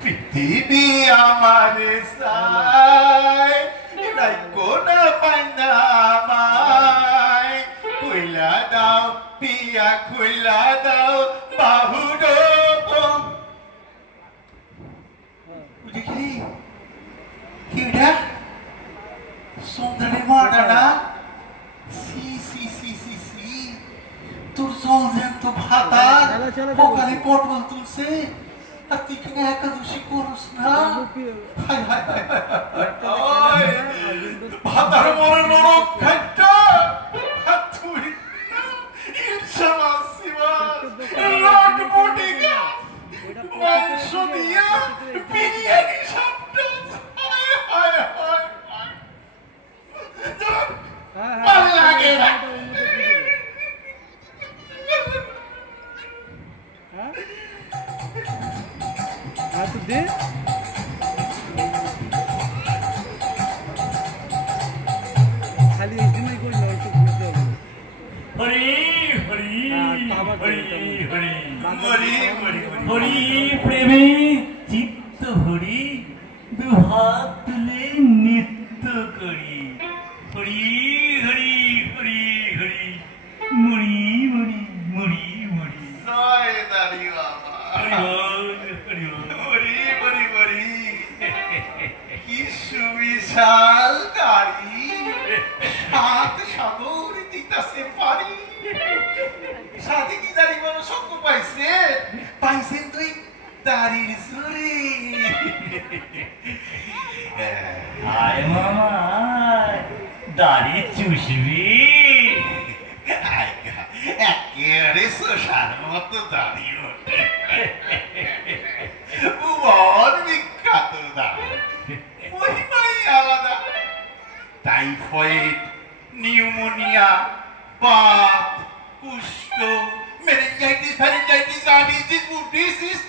পৃথিবী আমারে সাই কোনা পাইনা আমায় খুইলা দাও পিয়া খুইলা দাও বাহুডো দেখি কিটা সুন্দরী মাডা না সি সি সি সি সি তোর জলজেন তো ভাতা সকালে পটল তুলছে আর তুই কিনে একাদশী করস না হায় হায় হায় ভাতার মনে নরক খাইটা আর তুই ইনশাআল্লাহ শিবা লট মুটিকা মাংস দিয়া বিরিয়ানি সাপটা হায় হায় হায় ভাল লাগে না तो दे खाली एक दिन कोई नॉन तो पूछते हो हरी हरी हरी हरी হরি হরি প্রেমে চিত্ত হরি দু হাত তুলে নৃত্য করি হরি হরি হরি হরি মরি চুষবি একেবারে শোষার মতো দাঁড়িয়ে ওঠে বড় বিখ্যাত দাঁড়ি মহিমাই আলাদা টাইফয়েড নিউমোনিয়া বাত কুষ্ঠ মেনিনজাইটিস ফ্যারিনজাইটিস রাইটিস বুটিসিস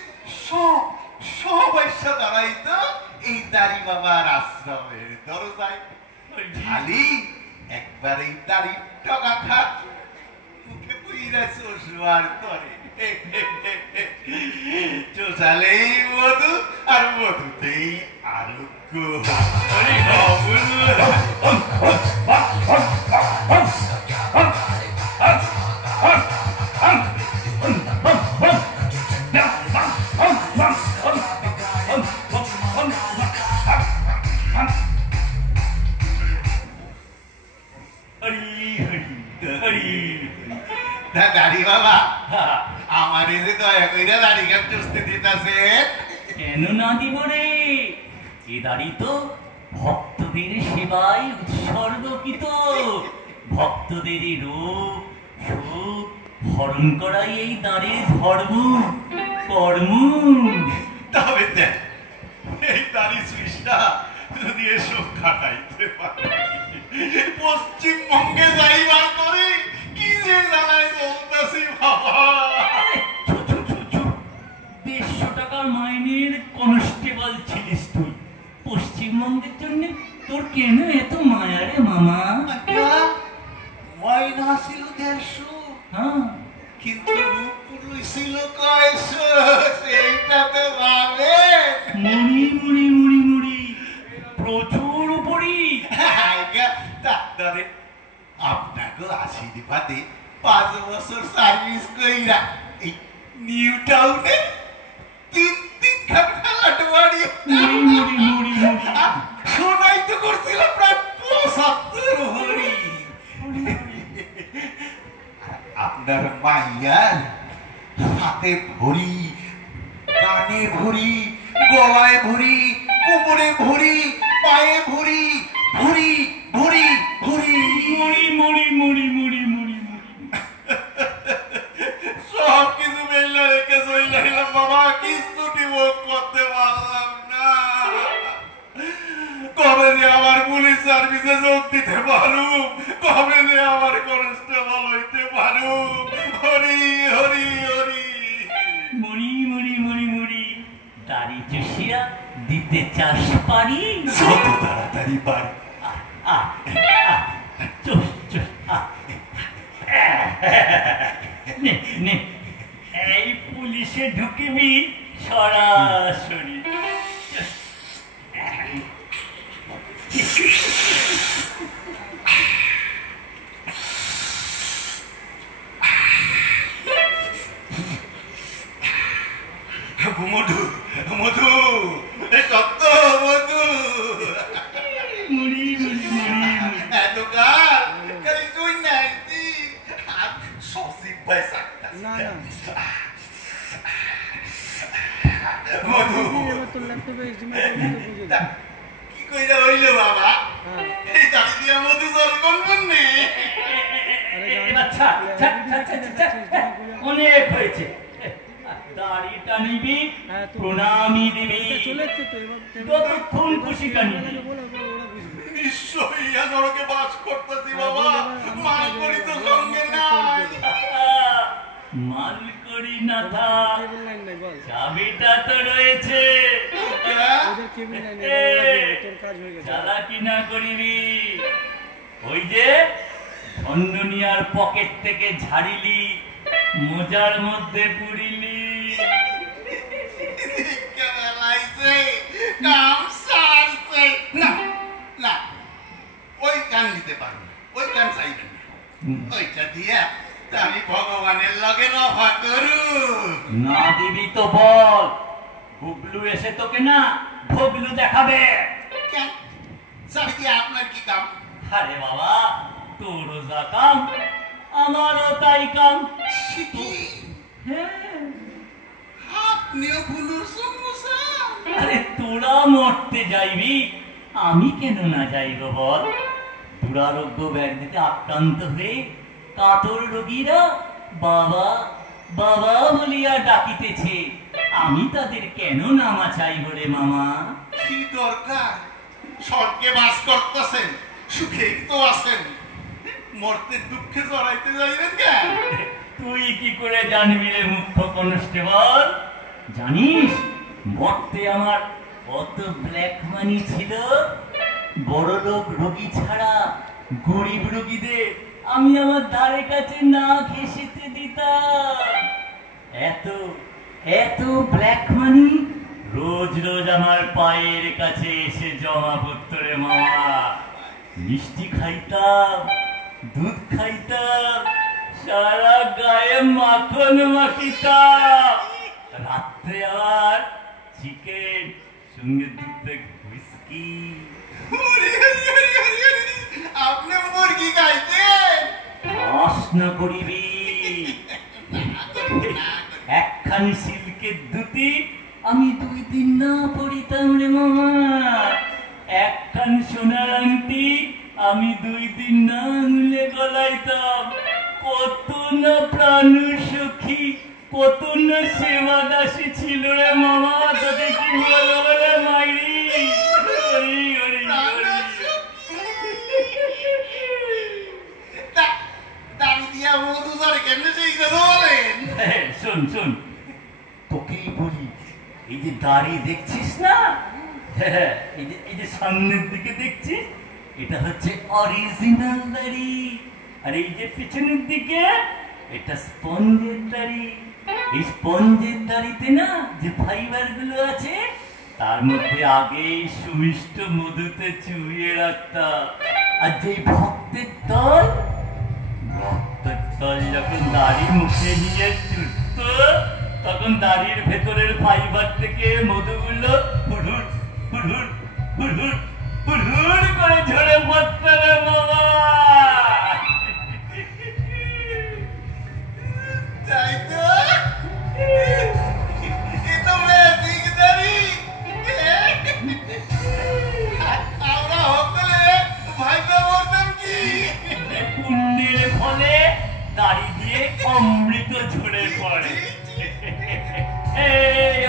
সব এসে দাঁড়াইতো এই দাড়ি বাবার আশ্রমের দরজায় খালি একবার এই দাড়ি টকা খাত মুখে পুইরা চোষবার তরে চোষালেই মধু আর মধুতেই আরোগ্য দাড়ি বাবা আমার যে দয়া কইরা দাড়ি কাট চুষতে দিতাছে কেন না দিব রে এ দাড়ি তো ভক্তদের সেবায় উৎসর্গকৃত ভক্তদের রূপ সুখ হরণ করাই এই দাঁড়ির ধর্ম কর্ম তবে দেখ এই দাড়ি সৃষ্টা যদি এসব খাটাইতে পারে পশ্চিমবঙ্গে যাইবার করে কি যে জানাই বলতেছি বাবা 150 টাকার মাইনের কনস্টেবল ছিলিস তুই পশ্চিমবঙ্গের জন্য তোর কেন এত মায়া রে মামা মাইনা ছিল 150 হ্যাঁ কিন্তু পুরুষ ছিল 100 সেইটাতে ভাবে মুড়ি মুড়ি মুড়ি মুড়ি প্রচুর উপরি ডাক্তারে আপনাকে আশীর্বাদে 5 বছর সার্ভিস কইরা এই নিউ টাউনে 3 খাট ফ্ল্যাট বাড়ি মুড়ি মুড়ি মুড়ি শোনাই তো করছিল প্রায় 75 ভরি আপনার মাইয়ার হাতে ভরি কানে ভরি গলায় ভরি কোমরে ভরি পায়ে ভরি ভরি ভরি ভরি মুড়ি মুড়ি মুড়ি মুড়ি মুড়ি সব কিছু মেলা রেখে চলে এলাম বাবা কিছুটি মুখ করতে পারলাম না কবে যে আমার পুলিশ সার্ভিসে যোগ দিতে পারু কবে যে আমার কনস্টেবল হইতে পারু হরি হরি হরি মুড়ি মুড়ি মুড়ি মুড়ি দাড়ি চুষিয়া দিতে চাস পারি যত তাড়াতাড়ি পারি চুষ চুষ নে নে এই পুলিশে ঢুকিবি সরাসরি মধু মধু সত্য মধু মুড়ি মুড়ি মুড়ি এত কাল খালি তুই নাই সসিপ পয়সা না না মধু তোর ল্যাপটপে কি কইরা হইলো বাবা এই দাড়ি দিয়া মধু জল কোন বন্নে আচ্ছা অনেক হয়েছে দাড়িটা নিবি প্রণামী দিবি যতক্ষণ খুশি কানি নিশ্চয়ই নরকে বাস করতেছি বাবা মাল করি তো সঙ্গে নাই মাল করি না থাক চাবিটা তো রয়েছে চালাকি না করিবি ওই যে ধন্ডনিয়ার পকেট থেকে ঝাড়িলি মোজার মধ্যে পুরিলি না না ওই কান দিতে পারবো ওই কান চাইবেন ওইটা দিয়া আমি ভগবানের লগে রফা করু না দিবি তো বল গুবলু এসে তোকে না ভগলু দেখাবে কেন চাবি দিয়ে আপনার কি কাম আরে বাবা তোরও যা কাম আমারও তাই কাম আপনিও ভুলুর সমস্যা আরে তোরা মরতে যাইবি আমি কেন না যাইব বল দুরারোগ্য ব্যাধিতে আক্রান্ত হয়ে কাতর রোগীরা বাবা বাবা বলিয়া ডাকিতেছে। আমি তাদের কেন নামা চাইব রে মামা? কি দরকার? স্বর্গে বাস করতেছেন, সুখেই তো আছেন, মরতে দুঃখে জড়াইতে যাইবেন কেন? তুই কি করে জানবি রে মুখ্য কনস্টেবল? জানিস মরতে আমার কত ব্ল্যাক মানি ছিল। বড় লোক রোগী ছাড়া গরিব রোগীদের আমি আমার ধারে কাছে না ঘেঁষেতে দিতাম। এত এত ব্ল্যাক মানি রোজ রোজ আমার পায়ের কাছে এসে জমা পড়তো রে মামা। মিষ্টি খাইতাম, দুধ খাইতাম, সারা গায়ে মাখন মাখিতাম। রাত্রে আবার চিকেন সঙ্গে দুধে হুইস্কি। আপনি মুরগি খাইতেন? প্রশ্ন করিবি। একখানি সিল্কের ধুতি আমি 2 দিন না পরিতাম রে মামা। একখান সোনার আংটি আমি 2 দিন না আঙুলে গলাইতাম। কত না প্রাণ সখী, কত না সেবা দাসী ছিল রে মামা। তোকে কি বলবো রে মাইরি? শোন শোন, তোকেই বলি, এই যে দাড়ি দেখছিস না, এই যে সামনের দিকে দেখছিস, এটা হচ্ছে অরিজিনাল দাড়ি। আর এই যে পিছনের দিকে এটা স্পঞ্জের দাড়ি। এই স্পঞ্জের দাড়িতে না যে ফাইবার গুলো আছে তার মধ্যে আগে সুমিষ্ট মধুতে চুবিয়ে রাখতাম। আর যে ভক্তের দল, ভক্তের দল যখন দাড়ি মুখে নিয়ে চুটত তখন দাড়ির ভেতরের ফাইবার থেকে মধুগুলো হুড়হুড় হুড়হুড় হুড়হুড় হুড়হুড় করে ঝরে পড়ত রে বাবা। তাই তো? এ তো ম্যাজিক দাড়ি। আমরা হকলে ভাইবা বলতাম কি? পুণ্যের ফলে দাড়ি দিয়ে অমৃত ঝরে পড়ে।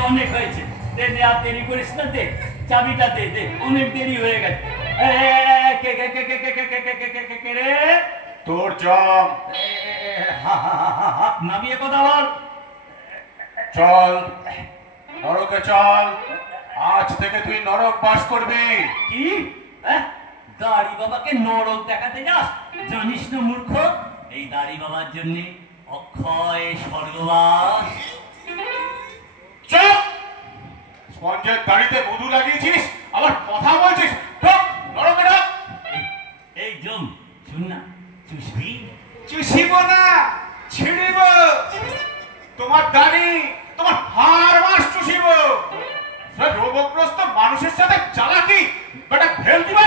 অনেক হয়েছে, দে দে, আর দেরি করিস না, দে চাবিটা দে, দে অনেক দেরি হয়ে গেছে। তোর জম হাত নামিয়ে কথা বল। চল নরকে চল, আজ থেকে তুই নরক বাস করবি। কি? দাড়ি বাবাকে নরক দেখাতে যাস? জানিস না মূর্খ, এই দাড়ি বাবার জন্য অক্ষয় স্বর্গবাস। চুপ! স্পঞ্জের দাড়িতে মধু লাগিয়েছিস, আবার কথা বলছিস? নরকে ঢোক। এই জম, শুন না, চুষবি? চুষিব না, ছিড়িব। তোমার দাড়ি, তোমার হাড় মাস চুষিব। রোগগ্রস্ত মানুষের সাথে চালাকি বেটা ফেল দিবে।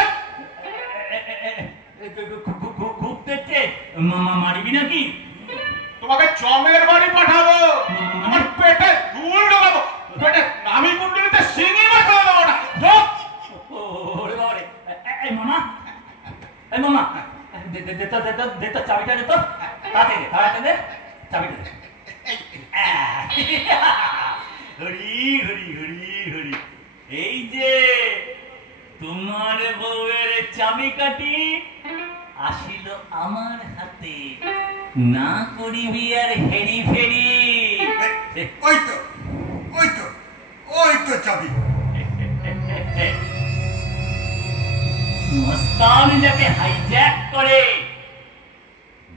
খুব দেখতে মারিবি নাকি? তোমাকে জমের বাড়ি পাঠাবো, তোমার পেটে ধুল ঢোকাবো, পেটে নামি কুণ্ডলিতে সিঙি মাথা দেবো না। ওরে বাবারে, এই মামা, এই মামা, দে তো চাবিটা, দে তো তাড়াতাড়ি দে চাবিটা দে। হরি হরি হরি হরি। এই যে তোমার বউয়ের চাবিকাঠি আসিল আমার হাতে, না করিবি আর হেরি ফেরি। ওই তো ওই তো ওই তো চাবি। মস্তান যাকে হাইজ্যাক করে,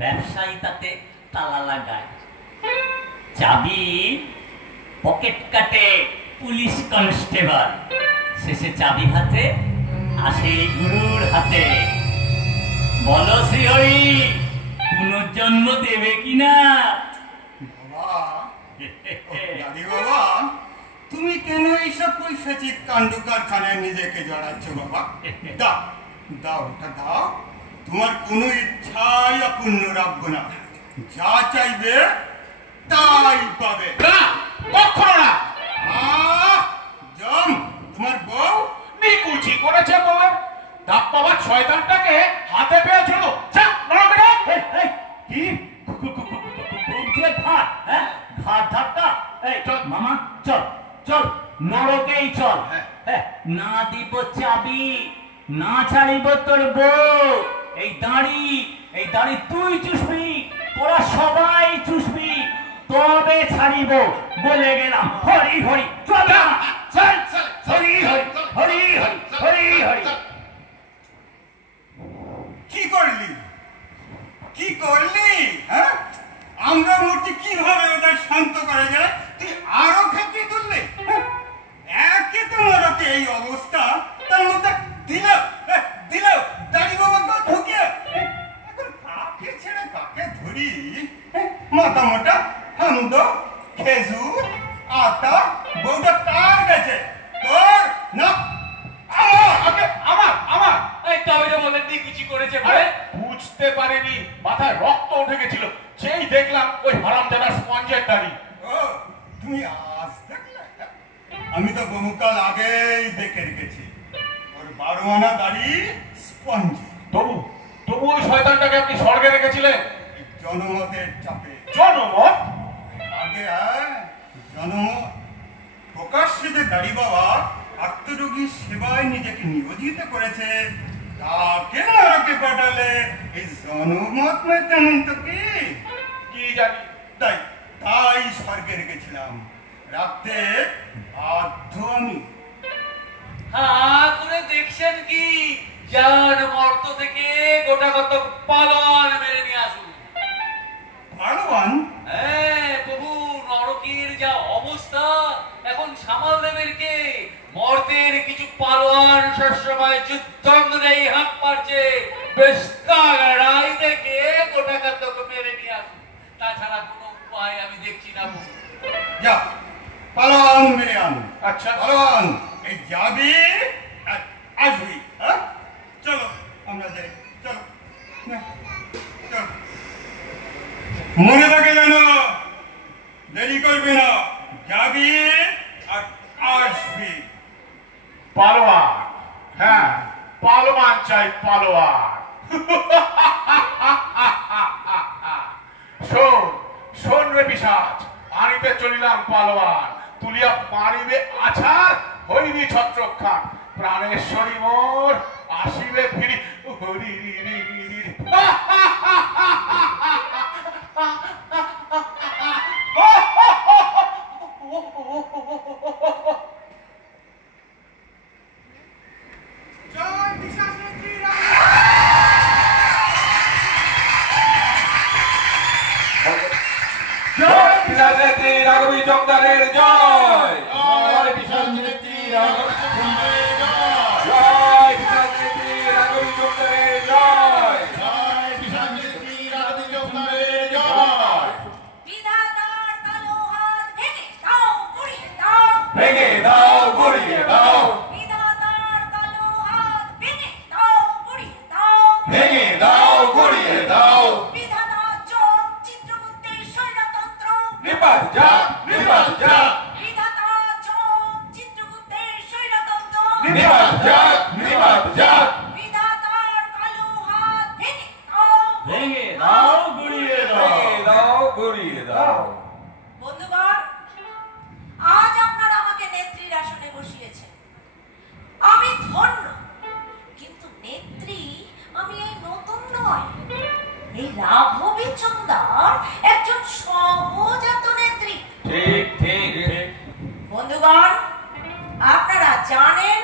ব্যবসায়ী তাতে তালা লাগায়। চাবি পকেট কাটে পুলিশ কনস্টেবল, শেষে চাবি হাতে আসে গুরুর হাতে। বলো শ্রীহরি, পুনর্জন্ম দেবে কিনা? বাবা, তুমি কেন এইসব পৈশাচিক কাণ্ড কারখানায় নিজেকে জড়াচ্ছ বাবা? দাও দাও, ওটা দাও। তোমার কোনো ইচ্ছাই অপূর্ণ রাখবো না, যা চাইবে তাই পাবে। কখনো না। জম, তোমার বউ নিকুচি করেছে বউয়ের ডাপ্পাবাজ শয়তানটাকে হাতে পেয়েছিল। যা নরকে কি ঘুমছে ঘাট, হ্যাঁ ঘাট ধাক্কা। এই চল মামা, চল চল নরকেই চল। হ্যাঁ না দিব চাবি, না ছাড়িব তোর বউ। এই দাড়ি তুই চুষবি, তোরা সবাই চুষবি, তবে ছাড়িব বলে গেলাম। হরি হরি চল না, চল হরি হরি হরি হরি হরি হরি। কি করলি, কি করলি? হ্যাঁ আমরা মূর্তি কিভাবে ওদের শান্ত করা যায় তুই আরো খেপিয়ে তুললি। একে তো নরকে এই অবস্থা, তার মধ্যে দিল দাড়ি বাবা ঢুকিয়ে এখন কাকে ছেড়ে কাকে ধরি? মাথা মোটা হামদ খেজুর আটা বউটা কার গেছে? তোর না আমার এই তবে মনে দিকুচি করেছে ভাই। বুঝতে পারিনি, মাথায় রক্ত উঠে গেছিল। সেই দেখলাম ওই হারামজাদা স্পঞ্জের দাড়ি। ও তুমি আজ দেখলে? আমি তো বহুকাল আগেই দেখে রেখেছি ওর 12 আনা দাড়ি স্পঞ্জ। তবু ওই শয়তানটাকে আপনি স্বর্গে রেখেছিলেন? জনমতের চাপে। জনমত? আগে জনমত প্রকাশ্যে যে দাড়ি বাবা আত্মরোগীর সেবায় নিজেকে নিয়োজিত করেছে, তাকে নরকে পাঠালে এই জনমত মেটানো তো কি জানি। তাই স্বর্গে রেখেছিলাম, রাখতে বাধ্য আমি। করে দেখছেন কি? যান মর্ত থেকে গোটা কত পালোয়ান মেরে নিয়ে আসুন। পালোয়ান? হ্যাঁ প্রভু, নরকের যা অবস্থা এখন সামাল দেবেন কে? মর্তের কিছু পালোয়ান সবসময় যুদ্ধেই হাত পারছে, বেশ তাগড়াই দেখে গোটা কত মেরে নিয়ে আসুন। তাছাড়া কোনো উপায় আমি দেখছি না প্রভু। যা পালোয়ান মেরে আন। আচ্ছা পালোয়ান এই যাবি আর আসবি। হ্যাঁ চলো আমরা যাই, চলো চল। মনে থাকে যেন দেরি করবি না, যাবি আর আসবি। পালোয়ান? হ্যাঁ পালোয়ান চাই, পালোয়ান। শোন রে পিশাচ, আনিতে চলিলাম পালোয়ান, তুলিয়া মারিবে আছাড়, হইবি ছত্রখান। প্রাণেশ্বরী মোর আসিবে ফিরি। হরি রাঘবী জমদারের জয়। জয় বিশাল নেত্রী রাঘবী জমদারের জয়। জয় বিশাল নেত্রী রাঘবী জমদারের জয়। জয় বিশাল নেত্রী রাঘবী জমদারের জয়। বিধাতার কালো হাত ভেঙে দাও, গুড়িয়ে দাও, ভেঙে দাও, গুড়িয়ে দাও। বিধাতার কালো হাত ভেঙে দাও, গুড়িয়ে দাও, ভেঙে দাও, গুড়িয়ে দাও। বিধাতা চোখ চিত্রগুপ্তের স্বৈরতন্ত্র নিপাত যাক, নিপাত যাক। বিধাতা চোখ চিত্রগুপ্তের স্বৈরতন্ত্র নিপাত যাক, নিপাত যাক। বিধাতার কালো হাত ভেঙে দাও, ভেঙে দাও, গুড়িয়ে দাও। ভেঙে দাও, গুড়িয়ে দাও। বন্ধুগণ, আজ আপনারা আমাকে নেত্রীর আসনে বসিয়েছেন, আমি ধন্য। কিন্তু নেত্রী আমি এই নতুন নয়, এই রাঘবী চন্দার একজন সহজাত নেত্রী। ঠিক ঠিক ঠিক। বন্ধুগণ, আপনারা জানেন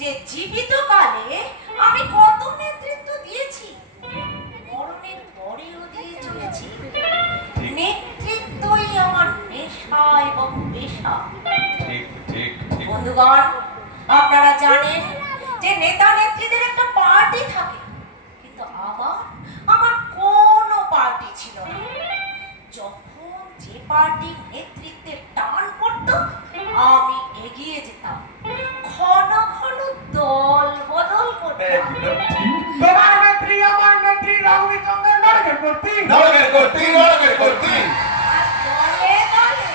যে জীবিত কালে আমি কত নেতৃত্ব দিয়েছি, মরণের পরেও দিয়ে চলেছি। নেতৃত্বই আমার নেশা এবং পেশা। ঠিক ঠিক ঠিক। বন্ধুগণ, আপনারা জানেন যে নেতা নেত্রীদের একটা পার্টি থাকে, কিন্তু আমার কোনো পার্টি ছিল না। যখন যে পার্টির নেতৃত্বের টান পড়তো আমি এগিয়ে যেতাম, ঘন ঘন দল বদল করতাম। তোমার নেত্রী আমার নেত্রী রাঘবী চন্দ্র নরকের কর্তী, নরকের কর্তী, নরকের কর্তী। দলে দলে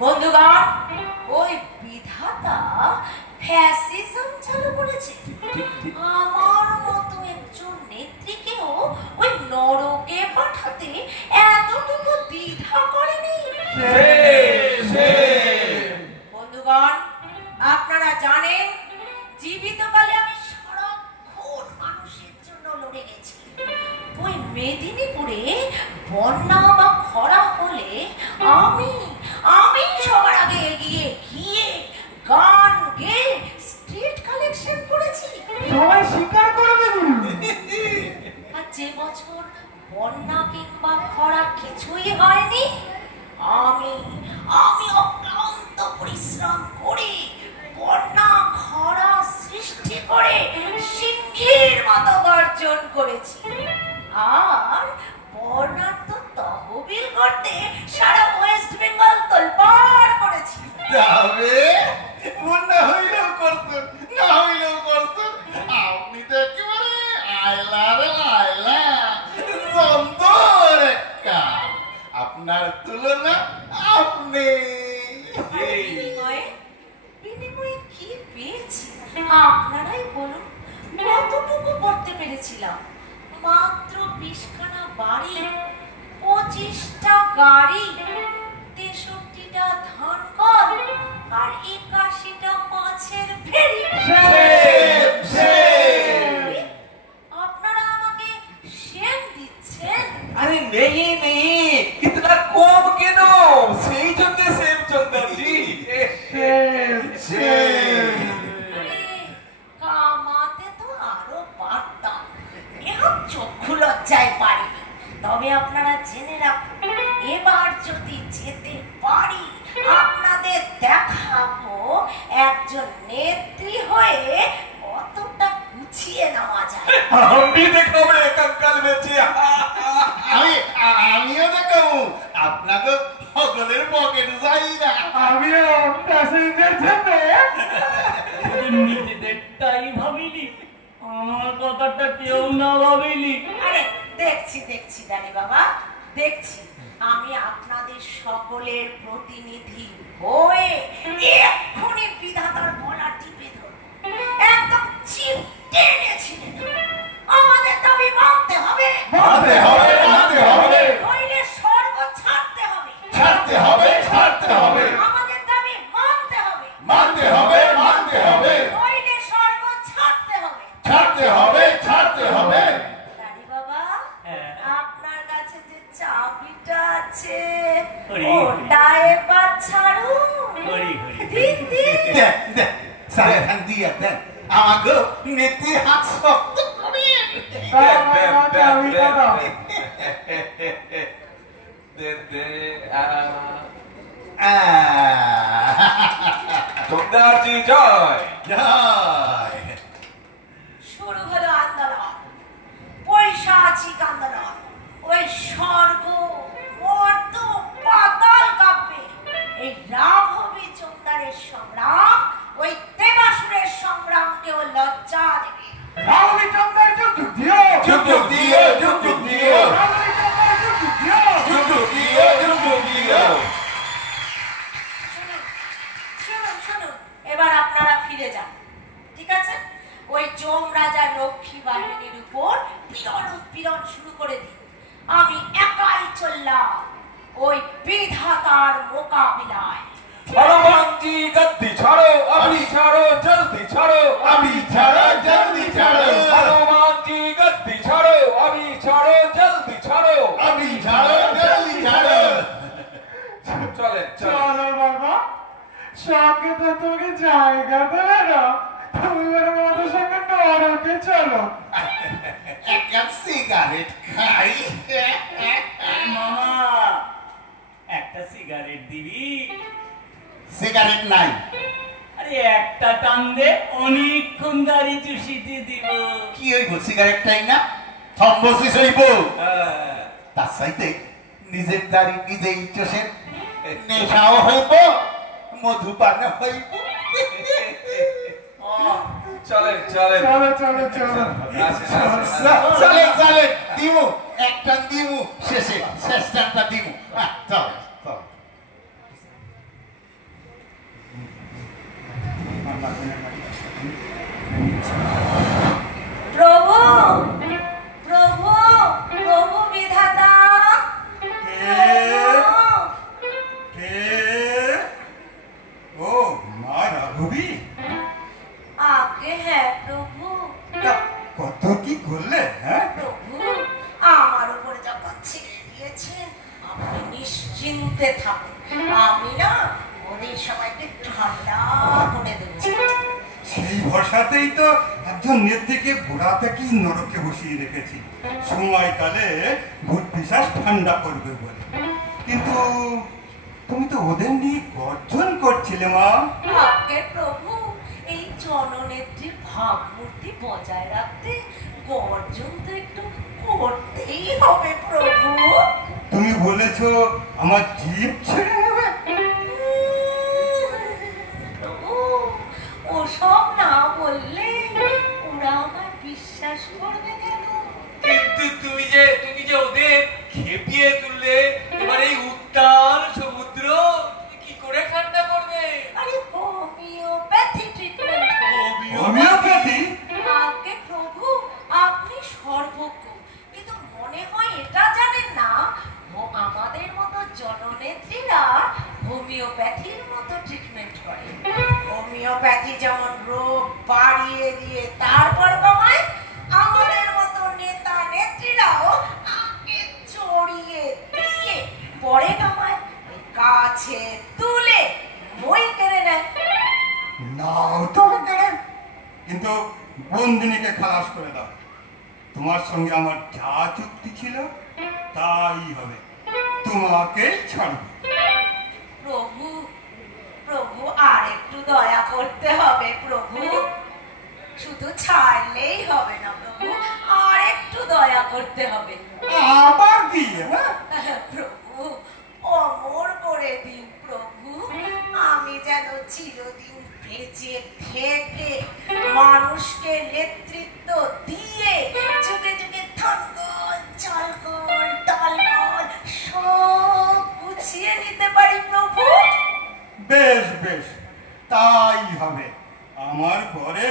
বন্ধুগণ, বন্যা বা খরা হলে আমি আমি সবার আগে এগিয়ে গিয়ে গান গেয়ে স্ট্রিট কালেকশন করেছি। সবাই স্বীকার করবে আর যে বছর বন্যা কিংবা খরা কিছুই হয়নি, আমি আমি অক্লান্ত পরিশ্রম করে বন্যা খরা সৃষ্টি করে সিংহের মতো গর্জন করেছি। আর বন্যার্থ তহবিল করতে সারা ওয়েস্ট বেঙ্গল তোলপাড় করেছি। তবে বন্যা হইলেও করতেন, না হইলেও করতেন। আপনি তো একেবারে আয়লার আয়লা, সুন্দর একটা। আপনার তুলনা আপনি। বিনিময়ে কি পেয়েছি আপনারাই বলুন। কতটুকু করতে পেরেছিলাম? মাত্র 20খানা বাড়ি, 25টা গাড়ি, 63টা ধান কল আর 81টা মাছের ফেরি। আপনারা আমাকে শেম দিচ্ছেন? আরে নেই নেই, ইতনা কম কেন? সেই জন্য সেম চন্দ্রজি। কামাতে তো আরো পারতাম, এখন চক্ষু লজ্জায় পারিনি। তবে আপনারা জেনে রাখুন, এবার যদি যেতে পারি আপনাদের দেখাবো একজন নেত্রী হয়ে কতটা গুছিয়ে নেওয়া যায়। আমি দেখাবো কঙ্কাল বেঁচে। আমিও দেখাবো আপনাকে সকলের পকেট যাই না। আমিও প্যাসেঞ্জার চেপে নিজেদেরটাই ভাবিনি, আমার কথাটা কেউ না ভাবিনি। আরে দেখছি দেখছি দানি বাবা, দেখছি। আমি আপনাদের সকলের প্রতিনিধি হয়ে এক্ষুনি বিধাতার গলা টিপে ধরব, একদম চিপটে ছিঁড়ে দেব। আমাদের দাবি মানতে হবে, মানতে হবে, মানতে হবে। নইলে স্বর্গ ছাড়তে হবে, ছাড়তে হবে, ছাড়তে হবে। আমাদের দাবি মানতে হবে, মানতে হবে, মানতে হবে। নইলে স্বর্গ ছাড়তে হবে, ছাড়তে হবে, ছাড়তে হবে। দানি বাবা, আপনার কাছে যে চাবিটা আছে হরি, ওটা এবার ছাড়ুন। হরি, হরি। দিন দিন। দেখ দেখ, সারে খান দিয়া দেন আমাকে নেত্রী হাত শক্ত করিয়ে। চন্দ্রাজি জয় জয়। শুরু হলো আন্দোলন, পৈশাচিক আন্দোলন। ওই স্বর্গ মর্ত পাতাল কাঁপবে। এই রাঘবী চন্দ্রের সংগ্রাম ওই দেবাসুরের সংগ্রামকেও লজ্জা দেবে। রাঘবী চন্দ্রের যুদ্ধ দিও, যুদ্ধ দিও, যুদ্ধ দিও, রাঘবী চন্দ্রের যুদ্ধ দিও, যুদ্ধ দিও, যুদ্ধ দিও। শুনুন শুনুন শুনুন, এবার আপনারা ফিরে যান, ঠিক আছে? ওই যম রাজার রক্ষী বাহিনীর উপর পীড়ন উৎপীড়ন শুরু করে দিন। আমি একাই চললাম ওই বিধাতার মোকাবিলায়। হনুমান জি গদ্দি ছাড়ো, আবি ছাড়ো, জলদি ছাড়ো, আবি ছাড়ো, জলদি ছাড়ো। হনুমান জি গদ্দি ছাড়ো, আবি ছাড়ো, জলদি ছাড়ো, আবি ছাড়ো, জলদি ছাড়ো। চলে চলো বাবা, সঙ্গে তো তোকে জায়গা দেবে না, তুমি বরং আমাদের সঙ্গে নরকে চলো। একটা সিগারেট খাই। মামা, একটা সিগারেট দিবি? সিগারেট নাই। আরে একটা টান দে, অনেকক্ষণ দাড়ি চুষিতে দিব। কি হইব? সিগারেটটাই না থম্বসিস হইব। তার সাইতে নিজের দাড়ি নিজেই চষে নেশাও হইব, মধুপান হইব। চলে চলে চলো চলো চলো। চলে চলে দিমু, একটা দিমু, শেষে শেষ টানটা দিমু। চল চল। প্রভু প্রভু প্রভু বিধাতা, ও মা রাঘবী, আগে হ্যাঁ প্রভু। কত কি করলে? হ্যাঁ প্রভু, আমার উপরে যখন ছেড়ে দিয়েছে চুপতে থাকো, আমি না ওদের সবাইকে ঠান্ডা করে দিচ্ছি। সেই ভরসাতেই তো একজন নেত্রীকে গোড়া থেকেই নরকে বসিয়ে রেখেছি, সময়কালে ভূত পিশাচ ঠান্ডা করবে বলে। কিন্তু তুমি তো ওদের নিয়ে গর্জন করছিলে মা। আগে প্রভু, এই জননেত্রীর ভাবমূর্তি বজায় রাখতে গর্জন তো একটু করতেই হবে প্রভু। তুমি বলেছো আমার জিভ ছেড়ে নেবে। ওসব না বললে ওরা আমার বিশ্বাস করবে কেন? কিন্তু তুমি যে ওদের খেপিয়ে তুললে, এবার এই উত্তাল সমুদ্র কি করে ঠান্ডা করবে? আরে হোমিওপ্যাথি ট্রিটমেন্ট। হোমিওপ্যাথি? আগে প্রভু, আপনি সর্বজ্ঞ, কিন্তু মনে হয় এটা জানেন না আমাদের মতো জননেত্রীরা হোমিওপ্যাথির মতো ট্রিটমেন্ট করে। হোমিওপ্যাথি যেমন রোগ বাড়িয়ে দিয়ে তারপর কমায়, আমাদের মতো নেতা নেত্রীরাও আগে চড়িয়ে দিয়ে পরে কমায়, কাছে তুলে মই কেড়ে নেয়। নাও তো কেড়ে, কিন্তু বন্দিনীকে খালাস করে দাও। তোমার সঙ্গে আমার যা চুক্তি ছিল তাই হবে, তোমাকেই ছাড়ব। প্রভু, প্রভু আর একটু দয়া করতে হবে প্রভু, শুধু ছাড়লেই হবে না প্রভু, আর একটু দয়া করতে হবে। আবার কি? প্রভু, অমর করে দিন প্রভু, আমি যেন চিরদিন বেঁচে থেকে মানুষকে নেতৃত্ব দিয়ে যুগে যুগে ধানকল চালকল ডালকল সব গুছিয়ে নিতে পারি প্রভু। বেশ বেশ, তাই হবে। আমার পরে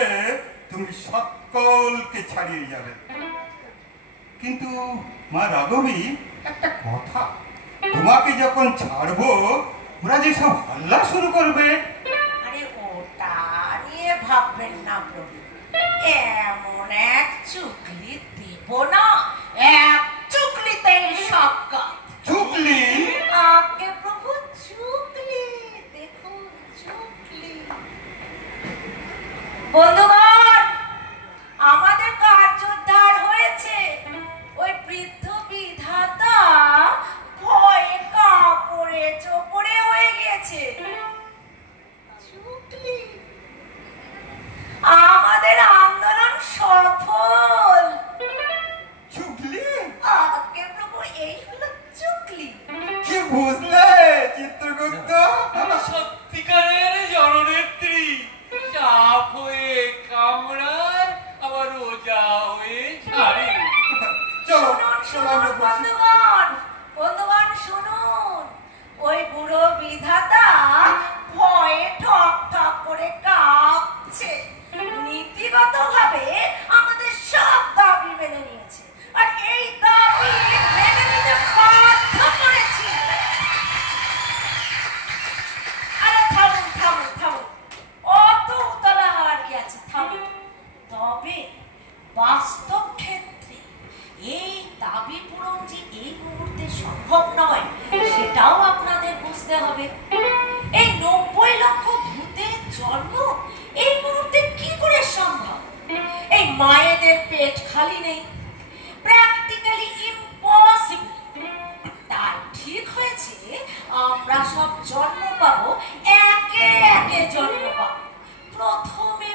তুমি সকলকে ছাড়িয়ে যাবে। কিন্তু মা রাঘবী, একটা কথা, তোমাকে যখন ছাড়বো ওরা যে সব হাল্লা শুরু করবে। আরে ওটা নিয়ে ভাববেন না প্রভু, এমন এক চুকলি দেব না, এক চুকলিতেই সাক্ষাৎ। চুকলি? আগে প্রভু, চুকলি দেখুন, চুকলি। বন্ধুগণ, আমাদের কার্যোদ্ধার হয়েছে। ওই বৃদ্ধ বিধাতা ভয়ে কাপড়ে চোপড়ে হয়ে গেছে। চুকলি, আমাদের আন্দোলন সফল। চুকলি? আগে প্রভু, এই হলো চুকলি। কি বুঝলে চিত্রগুপ্ত? সত্যিকারের জননেত্রী, সাপ হয়ে কামড়ার, আবার ওজা হয়ে ছাড়ে। শুনুন শুনুন বন্ধুগণ, বন্ধুগণ শুনুন, ওই বুড়ো বিধাতা ভয়ে ঠক ঠক করে কাঁপছে। নীতিগতভাবে আমাদের সব দাবি মেনে নিয়েছে, আর এই দাবি মেনে নিতে বাধ্য করেছি। আরে থামুন থামুন থামুন, অত উতলা হওয়ার কি আছে, থামুন। তবে বাস্তব ক্ষেত্রে এই দাবি পূরণ যে এই মুহূর্তে সম্ভব নয়, সেটাও আপনাদের বুঝতে হবে। এই 90 লক্ষ ভূতের জন্ম এই মুহূর্তে কি করে সম্ভব? এই মায়েদের পেট খালি নেই, প্র্যাকটিক্যালি ইম্পসিবল। তাই ঠিক হয়েছে আমরা সব জন্ম পাবো, একে একে জন্ম পাবো। প্রথমে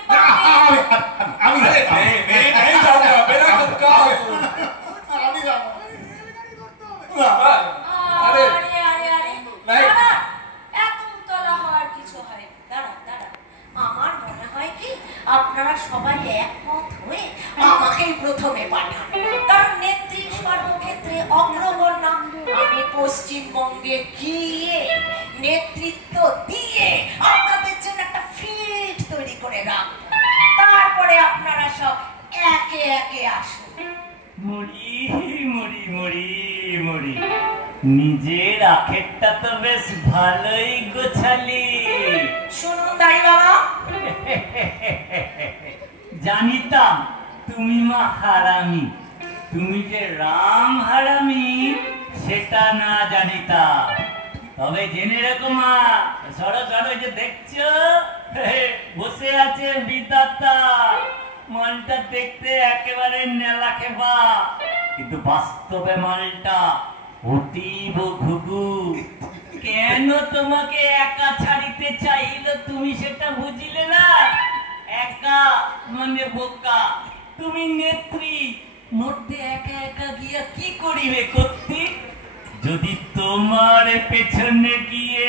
আমার মনে হয় কি আপনারা সবাই একমত হয়ে আমাকেই প্রথমে পাঠান, কারণ নেত্রী সর্বক্ষেত্রে অগ্রগণ্য। আমি পশ্চিমবঙ্গে গিয়ে নেতৃত্ব দিয়ে আপনাদের জন্য একটা ফিল্ড তৈরি করে রাখবো, তারপরে আপনারা সব একে একে আসুন। মরি মরি মরি মরি, নিজের আখেরটা তো বেশ ভালোই গোছালি। শুনুন দাড়ি বাবা, জানিতাম তুমি মা হারামি, তুমি যে রাম হারামি সেটা না জানিতাম। তবে জেনে রেখো মা, সরো সরো, যে দেখছো বসে আছে বিধাতা, মালটা দেখতে একেবারে নেলা খেপা, কিন্তু বাস্তবে মালটা অতীব ঘুঘু। কেন তোমাকে একা ছাড়িতে চাইল তুমি সেটা বুঝিলে না? একা মানে বোকা, তুমি নেত্রী, মরতে একা একা গিয়া কি করিবে কর্তি? যদি তোমার পেছনে গিয়ে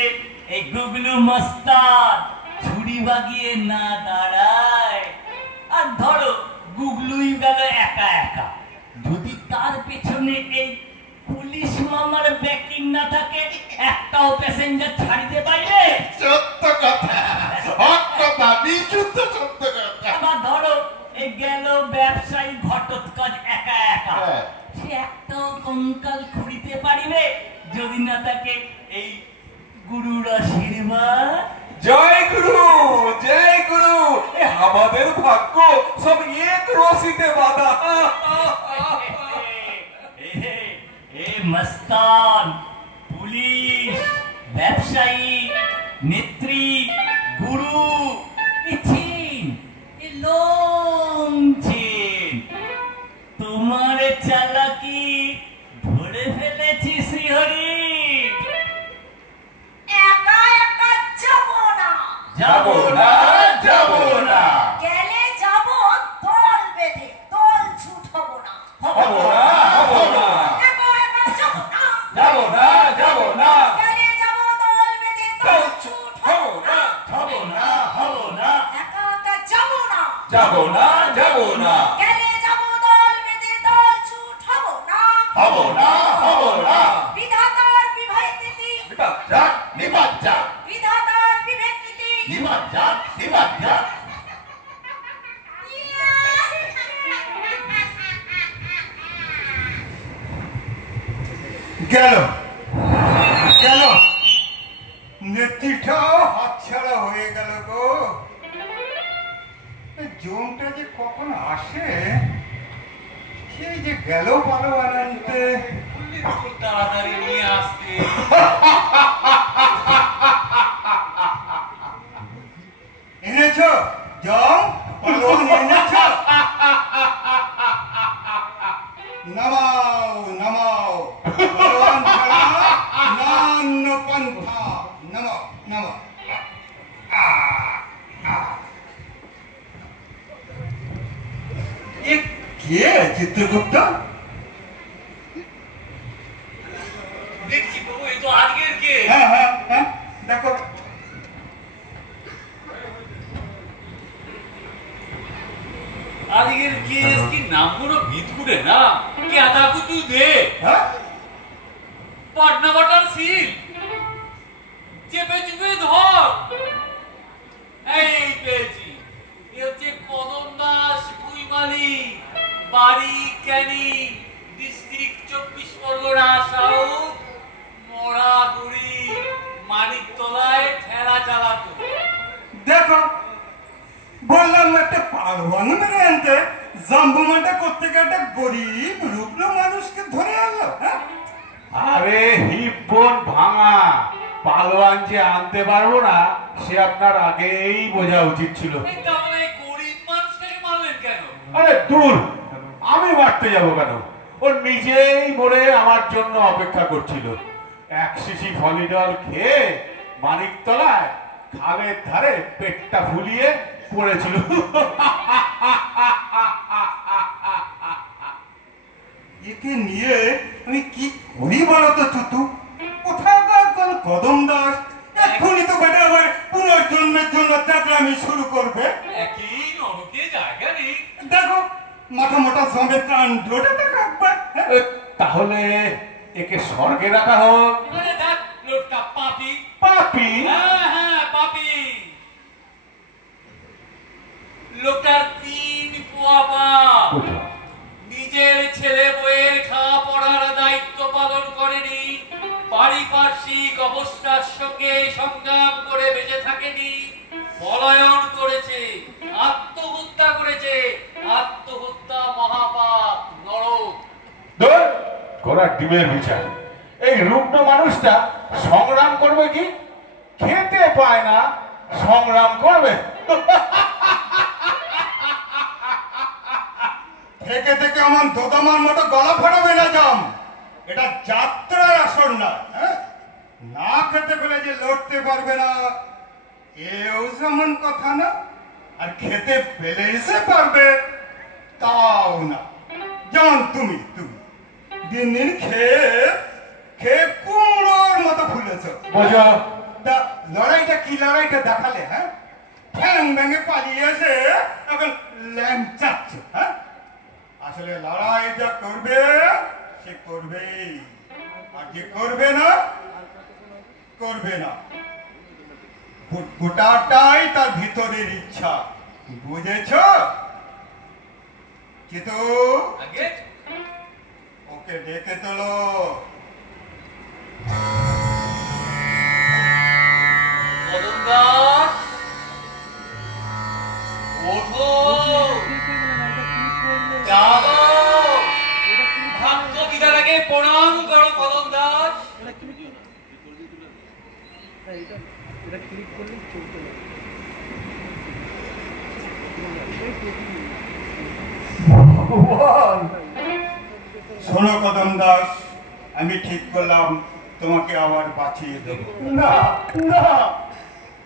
এই গুগলু মস্তান ছুরি বাগিয়ে না দাঁড়ায়, আর ধরো গুগলুই গেল একা একা, যদি তার পেছনে এই পুলিশ মামার ব্যাকিং না থাকে, একটাও প্যাসেঞ্জার ছাড়িতে পাইলে? সত্য কথা, হক কথা, বিশুদ্ধ সত্য কথা। আবার ধরো এই গেল ব্যবসায়ী ঘটোৎকচ একা একা, সে একটাও কঙ্কাল খুঁড়িতে পারিবে যদি না থাকে এই গুরুর আশীর্বাদ। জয় গুরু, জয় গুরু, আমাদের ভাগ্য সব এক রশিতে বাঁধা। মস্তান, পুলিশ, ব্যবসায়ী, নেত্রী, গুরু, তোমার চালাকি ধরে ফেলেছি শ্রীহরি। একা একা যাবো না, যাবো না, যাবো না, গেলে যাবো দল বেঁধে, দল ছুট হবো না, হবো না, হবো না, একা একা যাবো না, যাবো না, যাবো না, গেলে যাবো দল বেঁধে, দল ছুট হবো না, হবো না, হবো না, একা একা যাবো না, যাবো না, যাবো না, গেলে যাবো দল বেঁধে, দল ছুট হবো না, হবো না, হবো না, বিধাতার বিভেদ নীতি, নিবাদ যাক, নিবাদ যাক, বিধাতার বিভেদ নীতি, নিবাদ যাক, নিবাদ যাক। গেল গেল, নেত্রীটাও হাতছাড়া হয়ে গেল গো। জমটা যে কখন আসে, সেই যে গেল ভালো আনতে। তাড়াতাড়ি নিয়ে আসতে। এনেছ জম, পালোয়ান এনেছ? নামাও নামাও, পালোয়ান ছাড়া নান্য পন্থা, নামাও নামাও। এ কে চিত্রগুপ্ত? দেখছি বাবু, এই তো আজকের কে। হ্যাঁ হ্যাঁ হ্যাঁ, দেখো। আজকের কেস কি নাম কোনো ভিতকুড়ে না, কি আতাকু তুই দে। হ্যাঁ, পাটনা বাটার সিল চেপে চেপে ধর। এই পেয়েছি, এ হচ্ছে কদম দাস কুইমালি, বাড়ি ক্যানি, ডিস্ট্রিক্ট 24 পরগনা, সাউথ, মরাগুড়ি, মানিকতলায় ঠেলা চালাতো। দেখো বললাম একটা পালোয়ান মেরে আনতে, জাম্বুমাটা করতে গিয়ে একটা গরিব রুগ্ন মানুষকে ধরে আনলো। আরে হিপবোন ভাঙা, পালোয়ান যে আনতে পারবো না সে আপনার আগেই বোঝা উচিত ছিল। তাহলে গরিব মানুষটাকে মারলেন কেন? আরে দূর, আমি মারতে যাব কেন? ও নিজেই মরে আমার জন্য অপেক্ষা করছিল। এক শিশি ফলিডল খেয়ে মানিকতলায় খালের ধারে পেটটা ফুলিয়ে পড়েছিল। একে নিয়ে আমি কি করি বলো তো চুতু? কোথাকার কোন কদম দাস এক্ষুনি তো বেটা আবার পুনর্জন্মের জন্য চাকরামি শুরু করবে। একই নরকে জায়গা নেই। দেখো মাথা মোটা জমে কাণ্ডটা দেখো একবার। তাহলে একে স্বর্গে রাখা হোক। মানে দেখ লোকটা পাপি। পাপি? হ্যাঁ হ্যাঁ পাপি। লোকটার 3 পোয়া পাপ। নিজের ছেলে বইয়ের খাওয়া পড়ার দায়িত্ব পালন করেনি, পারিপার্শ্বিক অবস্থার সঙ্গে সংগ্রাম করে বেঁচে থাকেনি, পলায়ন করেছে, আত্মহত্যা করেছে। আত্মহত্যা মহাপাপ, নরক। করা ডিমের বিচার। এই রুগ্ন মানুষটা সংগ্রাম করবে কি? খেতে পায় না, সংগ্রাম করবে। থেকে থেকে আমার দোদামার মতো গলা ফাটাবে না জাম। এটা যাত্রার আসর না। না খেতে পেলে যে লড়তে পারবে না এও যেমন কথা না, আর খেতে পেলে এসে পারবে তাও না। যেমন তুমি তুমি দিন দিন খেয়ে খেয়ে কুমড়োর মতো ফুলেছ। বোঝো তা লড়াইটা কি লড়াইটা দেখালে? হ্যাঁ, ঠ্যাং ভেঙে পালিয়ে এসে এখন ল্যাংচাচ্ছ। হ্যাঁ, আসলে লড়াই যা করবে সে করবেই, আর যে করবে না করবে না। গোটাটাই তার ভিতরের ইচ্ছা, বুঝেছ? কিন্তু ওকে ডেকে তোলো। ভাগ্য দিদার আগে প্রণাম করো কদম দাস। শোনো কদম দাস, আমি ঠিক করলাম তোমাকে আবার বাঁচিয়ে দেবো। না না,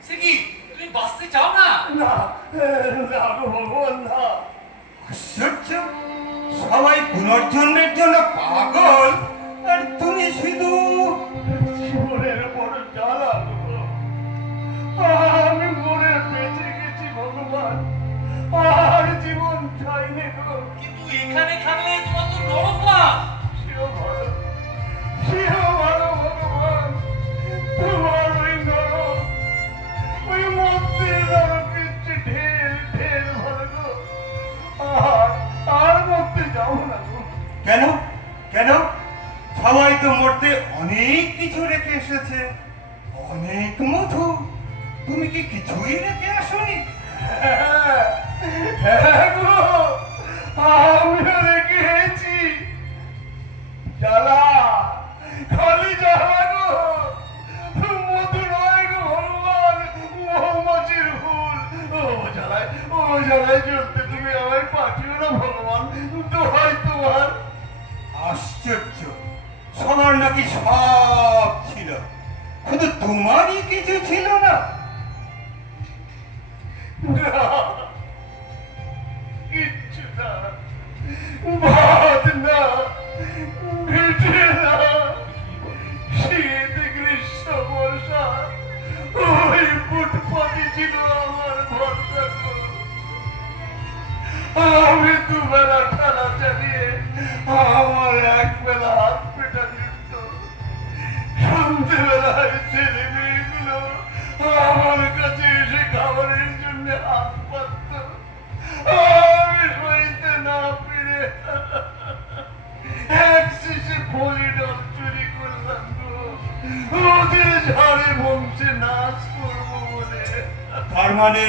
সে কি তুমি বাঁচতে চাও না? না ভগবান না। আশ্চর্য, সবাই পুনর্জন্মের জন্য পাগল, আর তুমি শুধু জীবনের বড় জ্বালা। আমি মরে বেঁচে গেছি ভগবান, আর জীবন চাইনি গো। কিন্তু এখানে থাকলে তোমার তো নরকবাস। সেও ভালো, সেও ভালো ভগবান। তোমার ওই নরক, ওই মন্দির নরকের চেয়ে ঢের ঢের ভালো গো। আর মরতে যাও না গো। কেন কেন? সবাই তো মরতে অনেক কিছু রেখে এসেছে, অনেক মধু। তুমি কি কিছুই রেখে আসোনি? হ্যাঁ গো, আমিও রেখে এসেছি। জ্বালা, খালি জ্বালা গো, মধু নয় গো ভগবান, মৌমাছির হুল। ও জ্বালায় জ্বলতে তুমি আমায় পাঠিও না ভগবান, দোহাই তোমার। আশ্চর্য, সবার নাকি সব ছিল, শুধু তোমারই কিছু ছিল না। কিচ্ছু না, ভাত না, পিঠে না, শীত গ্রীষ্ম বর্ষা, ওই ফুটপাতি ছিল আমার ভরসা। আমি দুবেলা ঠেলা চালিয়ে আমার এক বেলা হাত পেটা দিত। সন্ধ্যেবেলায় ছেলে মেয়েগুলো আমার কাছে এসে খাবারের জন্য হাত পাতত। আমি সইতে না পেরে এক শেষে পলিডল চুরি করলাম গো, ওদের ঝাড়ে বংশে নাচ করবো বলে। তার মানে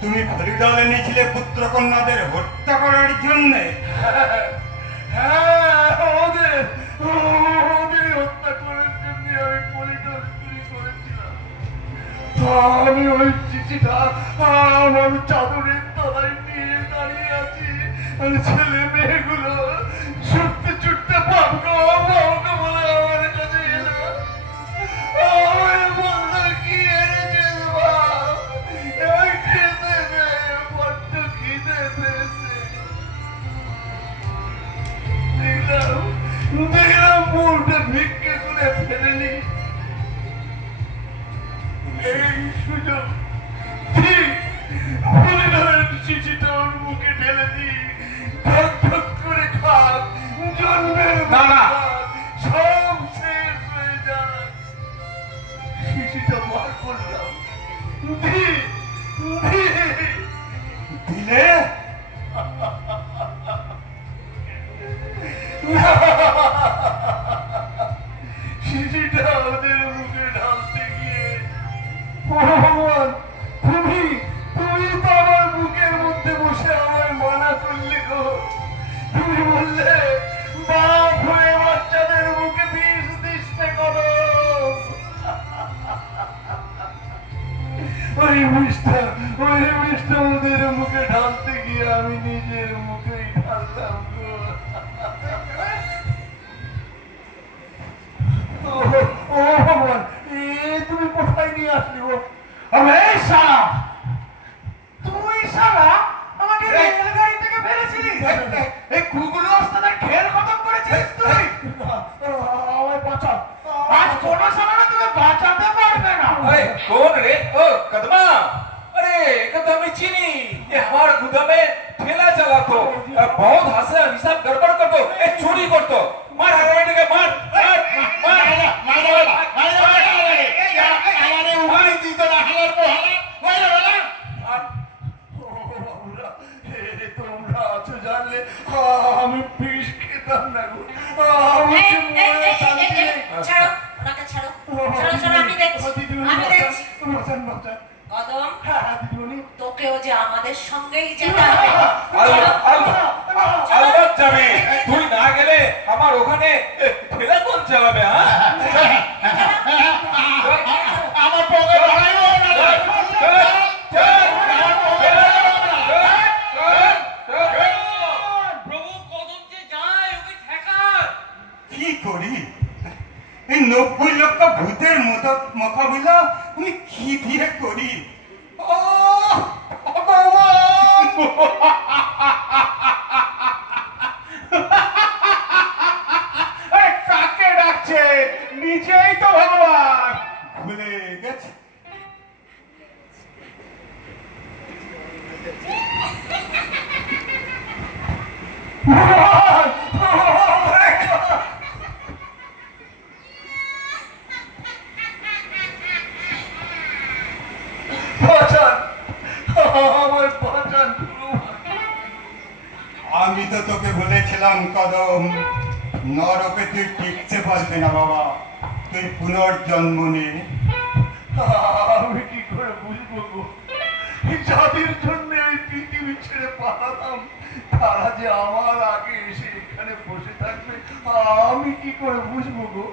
তুমি ফরিদল এনেছিলে পুত্র কন্যাদের হত্যা করার জন্য? হ্যাঁ, ওদের হত্যা করার জন্য আমি পলিডল চুরি করেছিলাম। আমি ওই চিঠিটা আমার চাদরের তলায় নিয়ে দাঁড়িয়ে আছি, আর ছেলে মেয়েগুলো ছুটতে ছুটতে পাবগো বলে আমার কাছে এলো। আমি বললাম, কি এনেছিস বাপ? এবার খেতে দে, বড্ড খিদে পেয়েছে। দেখলাম মুখটা ভিক্ষে করে ফেলেনি। এই সুযোগ ঠিক পরিবারের চিঠিটা ওর মুখে ঢেলে দিই, ঢক ঢক করে খাক, জন্মের সব শেষ হয়ে যায়। শিশিটা বার করলাম, দিলে শিশিটা ওদের মুখে ঢালতে গিয়ে, ভগবান তুমি তো আমার বুকের মধ্যে বসে আমার মানা করলে গো। তুমি বললে বাপ হয়ে বাচ্চাদের মুখে বিষ দিতে করো। এই কুগুলো ওস্তাদের ঢের খতম করেছিস তুই। আমায় বাঁচা, আজ কোনো সময় তুমি বাঁচাতে পারবে না। अरे कौन रे? ओ कदमा, अरे कदम चीनी ये हमारे गुदा में ठेला चला तो बहुत हंसे हिसाब गड़बड़ कर दो, चोरी कर दो, मार हराने के मार मार मार তোমরা আছো জানলে আমি বিষ খেতাম না গো। ছাড়ো ওনাকে, ছাড়ো ছাড়ো ছাড়ো, আমি দেখছি আমি দেখছি। কদম, তোকেও যে আমাদের সঙ্গেই যেতে হবে। अलबत যাবে, তুই না গেলে আমার ওখানে ঠেলা কোন চালাবে? আমার পকেট ধরাইও না। প্রভু কদম যে যায় ওকে ঠেকার। কি করি? এই 90 লক্ষ ভূতের মোকাবিলা আমি কি দিয়ে করি? ও ভগবান! কাকে ডাকছে? নিজেই তো ভগবান। ভুলে গেছে। আমি তো তোকে বলেছিলাম কদম, নরকে তুই টিকতে পারবি না বাবা, তুই পুনর্জন্ম নে। আমি কি করে বুঝবো গো, যাদের জন্য এই পৃথিবী ছেড়ে পালালাম তারা যে আমার আগে এসে এখানে বসে থাকবে, আমি কি করে বুঝবো গো?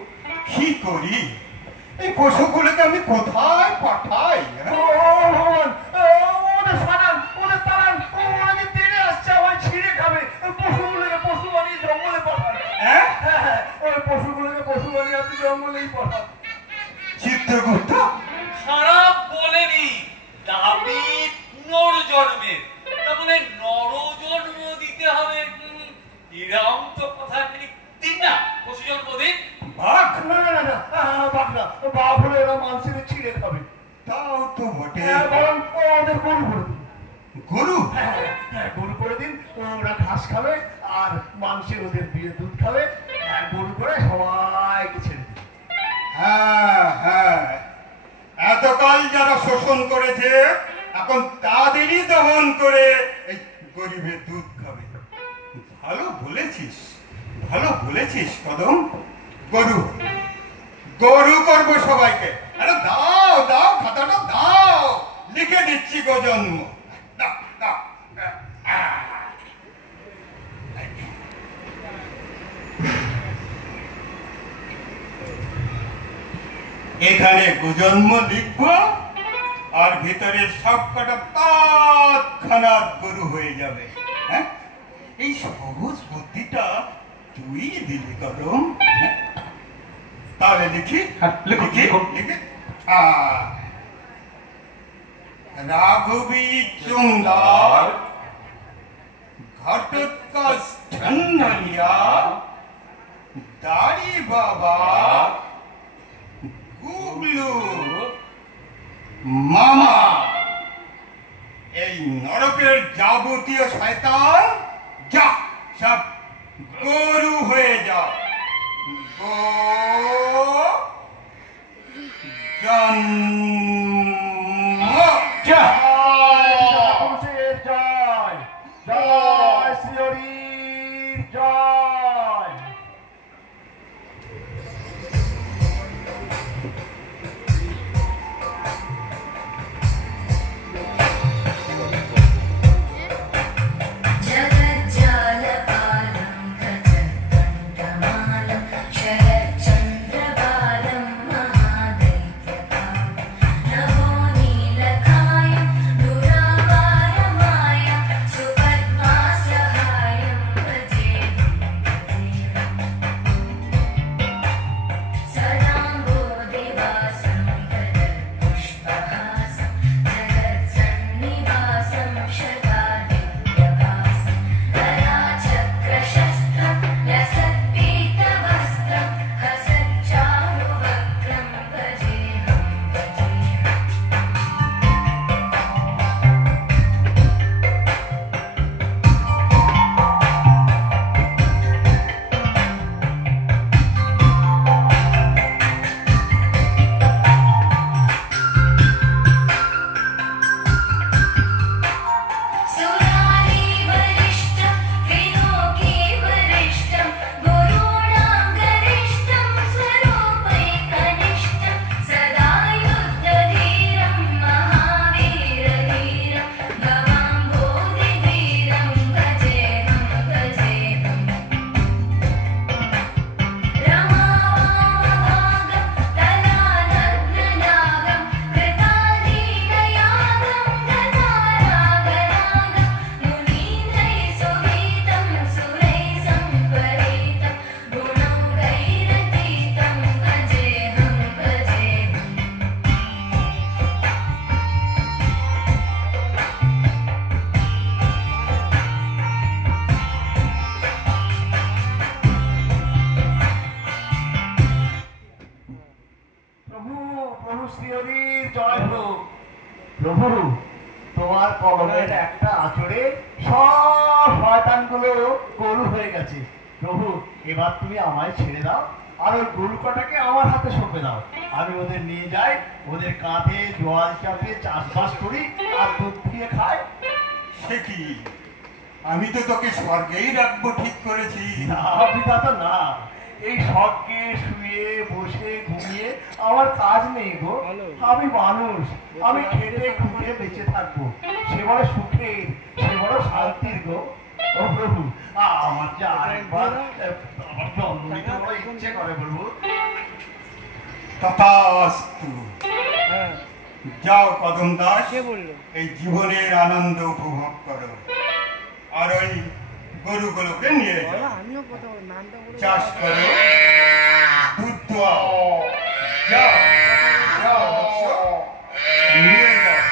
কি করি? এই পশুগুলোকে আমি কোথায় পাঠাই? ওদের সারান, ওদের তারান, ওরা যে তেড়ে আসছে আমায় ছিঁড়ে খাবে। পশুগুলোকে পশু বানিয়ে জঙ্গলে পাঠান। হ্যাঁ, ওই পশুগুলোকে পশু বানিয়ে আপনি জঙ্গলেই পাঠান। চিত্রগুপ্ত খারাপ বলেনি, দাবি পুনর্জন্মের, তার মানে নরজন্ম দিতে হবে। এরম তো কথা দিন না, পশু জন্ম দিন। বাঘ? না না না, বাঘ না, বাঘ হলে এরা মানুষের ছিঁড়ে খাবে। তাও তো বটে। বরং ওদের গরু করে দিন। গরু? হ্যাঁ, গরু করে দিন, ওরা ঘাস খাবে আর মাংসের ওদের দিয়ে দুধ খাবে। গরু করে সবাইকে ছেড়ে দিন। হ্যাঁ হ্যাঁ, এতকাল যারা শোষণ করেছে এখন তাদেরই দমন করে এই গরিবের দুধ খাবে। ভালো বলেছিস, ভালো বলেছিস কদম। গরু গরু করবো সবাইকে। আরে দাও দাও, খাতাটা দাও, লিখে দিচ্ছি গজন্ম। দাও দাও। এখানে গুজন্ম লিখবো আর ভিতরে সব কটা তৎক্ষণাৎ গরু হয়ে যাবে। হ্যাঁ, এই সহজ বুদ্ধিটা তুই দিলি কদম। তাহলে লিখি লিখি লিখি। রাঘবী চুংদার ঘটোৎকচ ঢন্ডনিয়া দাড়ি বাবা গুগলু মামা, এই নরকের যাবতীয় শয়তান যা সব গরু হয়ে যা। প্রভু তোমার কলমের একটা আঁচড়ে সব শয়তানগুলো গরু হয়ে গেছে। প্রভু এবার তুমি আমায় ছেড়ে দাও, আর ওই গরু কটাকে আমার হাতে সঁপে দাও। আমি ওদের নিয়ে যাই, ওদের কাঁধে জোয়াল চাপে চাষবাস করি আর দুধ দিয়ে খাই। সে কি, আমি তো তোকে স্বর্গেই রাখবো ঠিক করেছি। না বিধাতা না, এই স্বর্গে শুয়ে বসে ঘুমিয়ে আমার কাজ নেই গো। আমি মানুষ, আমি খেটে খুঁটে বেঁচে থাকবো, সে বড় সুখের, সে বড় শান্তির গো। ও প্রভু আমার যে আরেকবার আমার জন্ম নিতে বড় ইচ্ছে করে প্রভু। তথাস্তু। যাও কদম দাস, এই জীবনের আনন্দ উপভোগ করো, আর ওই গরুগুলোকে নিয়ে যাও, চাষ করো, দুধ দোয়াও। যাও যাও বৎস, নিয়ে যাও।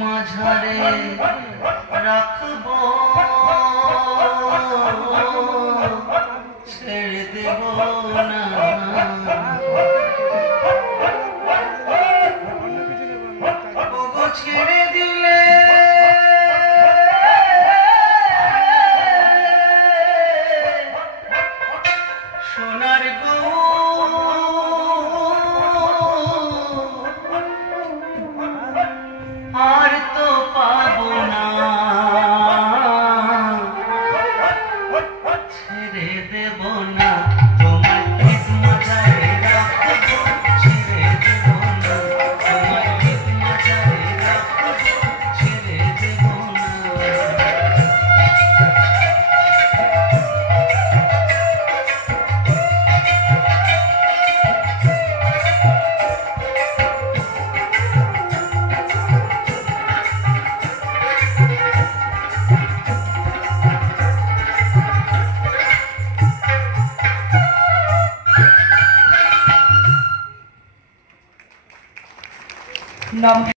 মাঝারে রাখবো, ছেড়ে দেব না। ছেড়ে দিলে সোনার গো আর তো পাবো না, ছেড়ে দেব না। তোমার ঠিক মাঝারে রাখবো, ছেড়ে দেব না। তোমার ঠিক মাঝারে রাখবো, ছেড়ে দেব না। নাম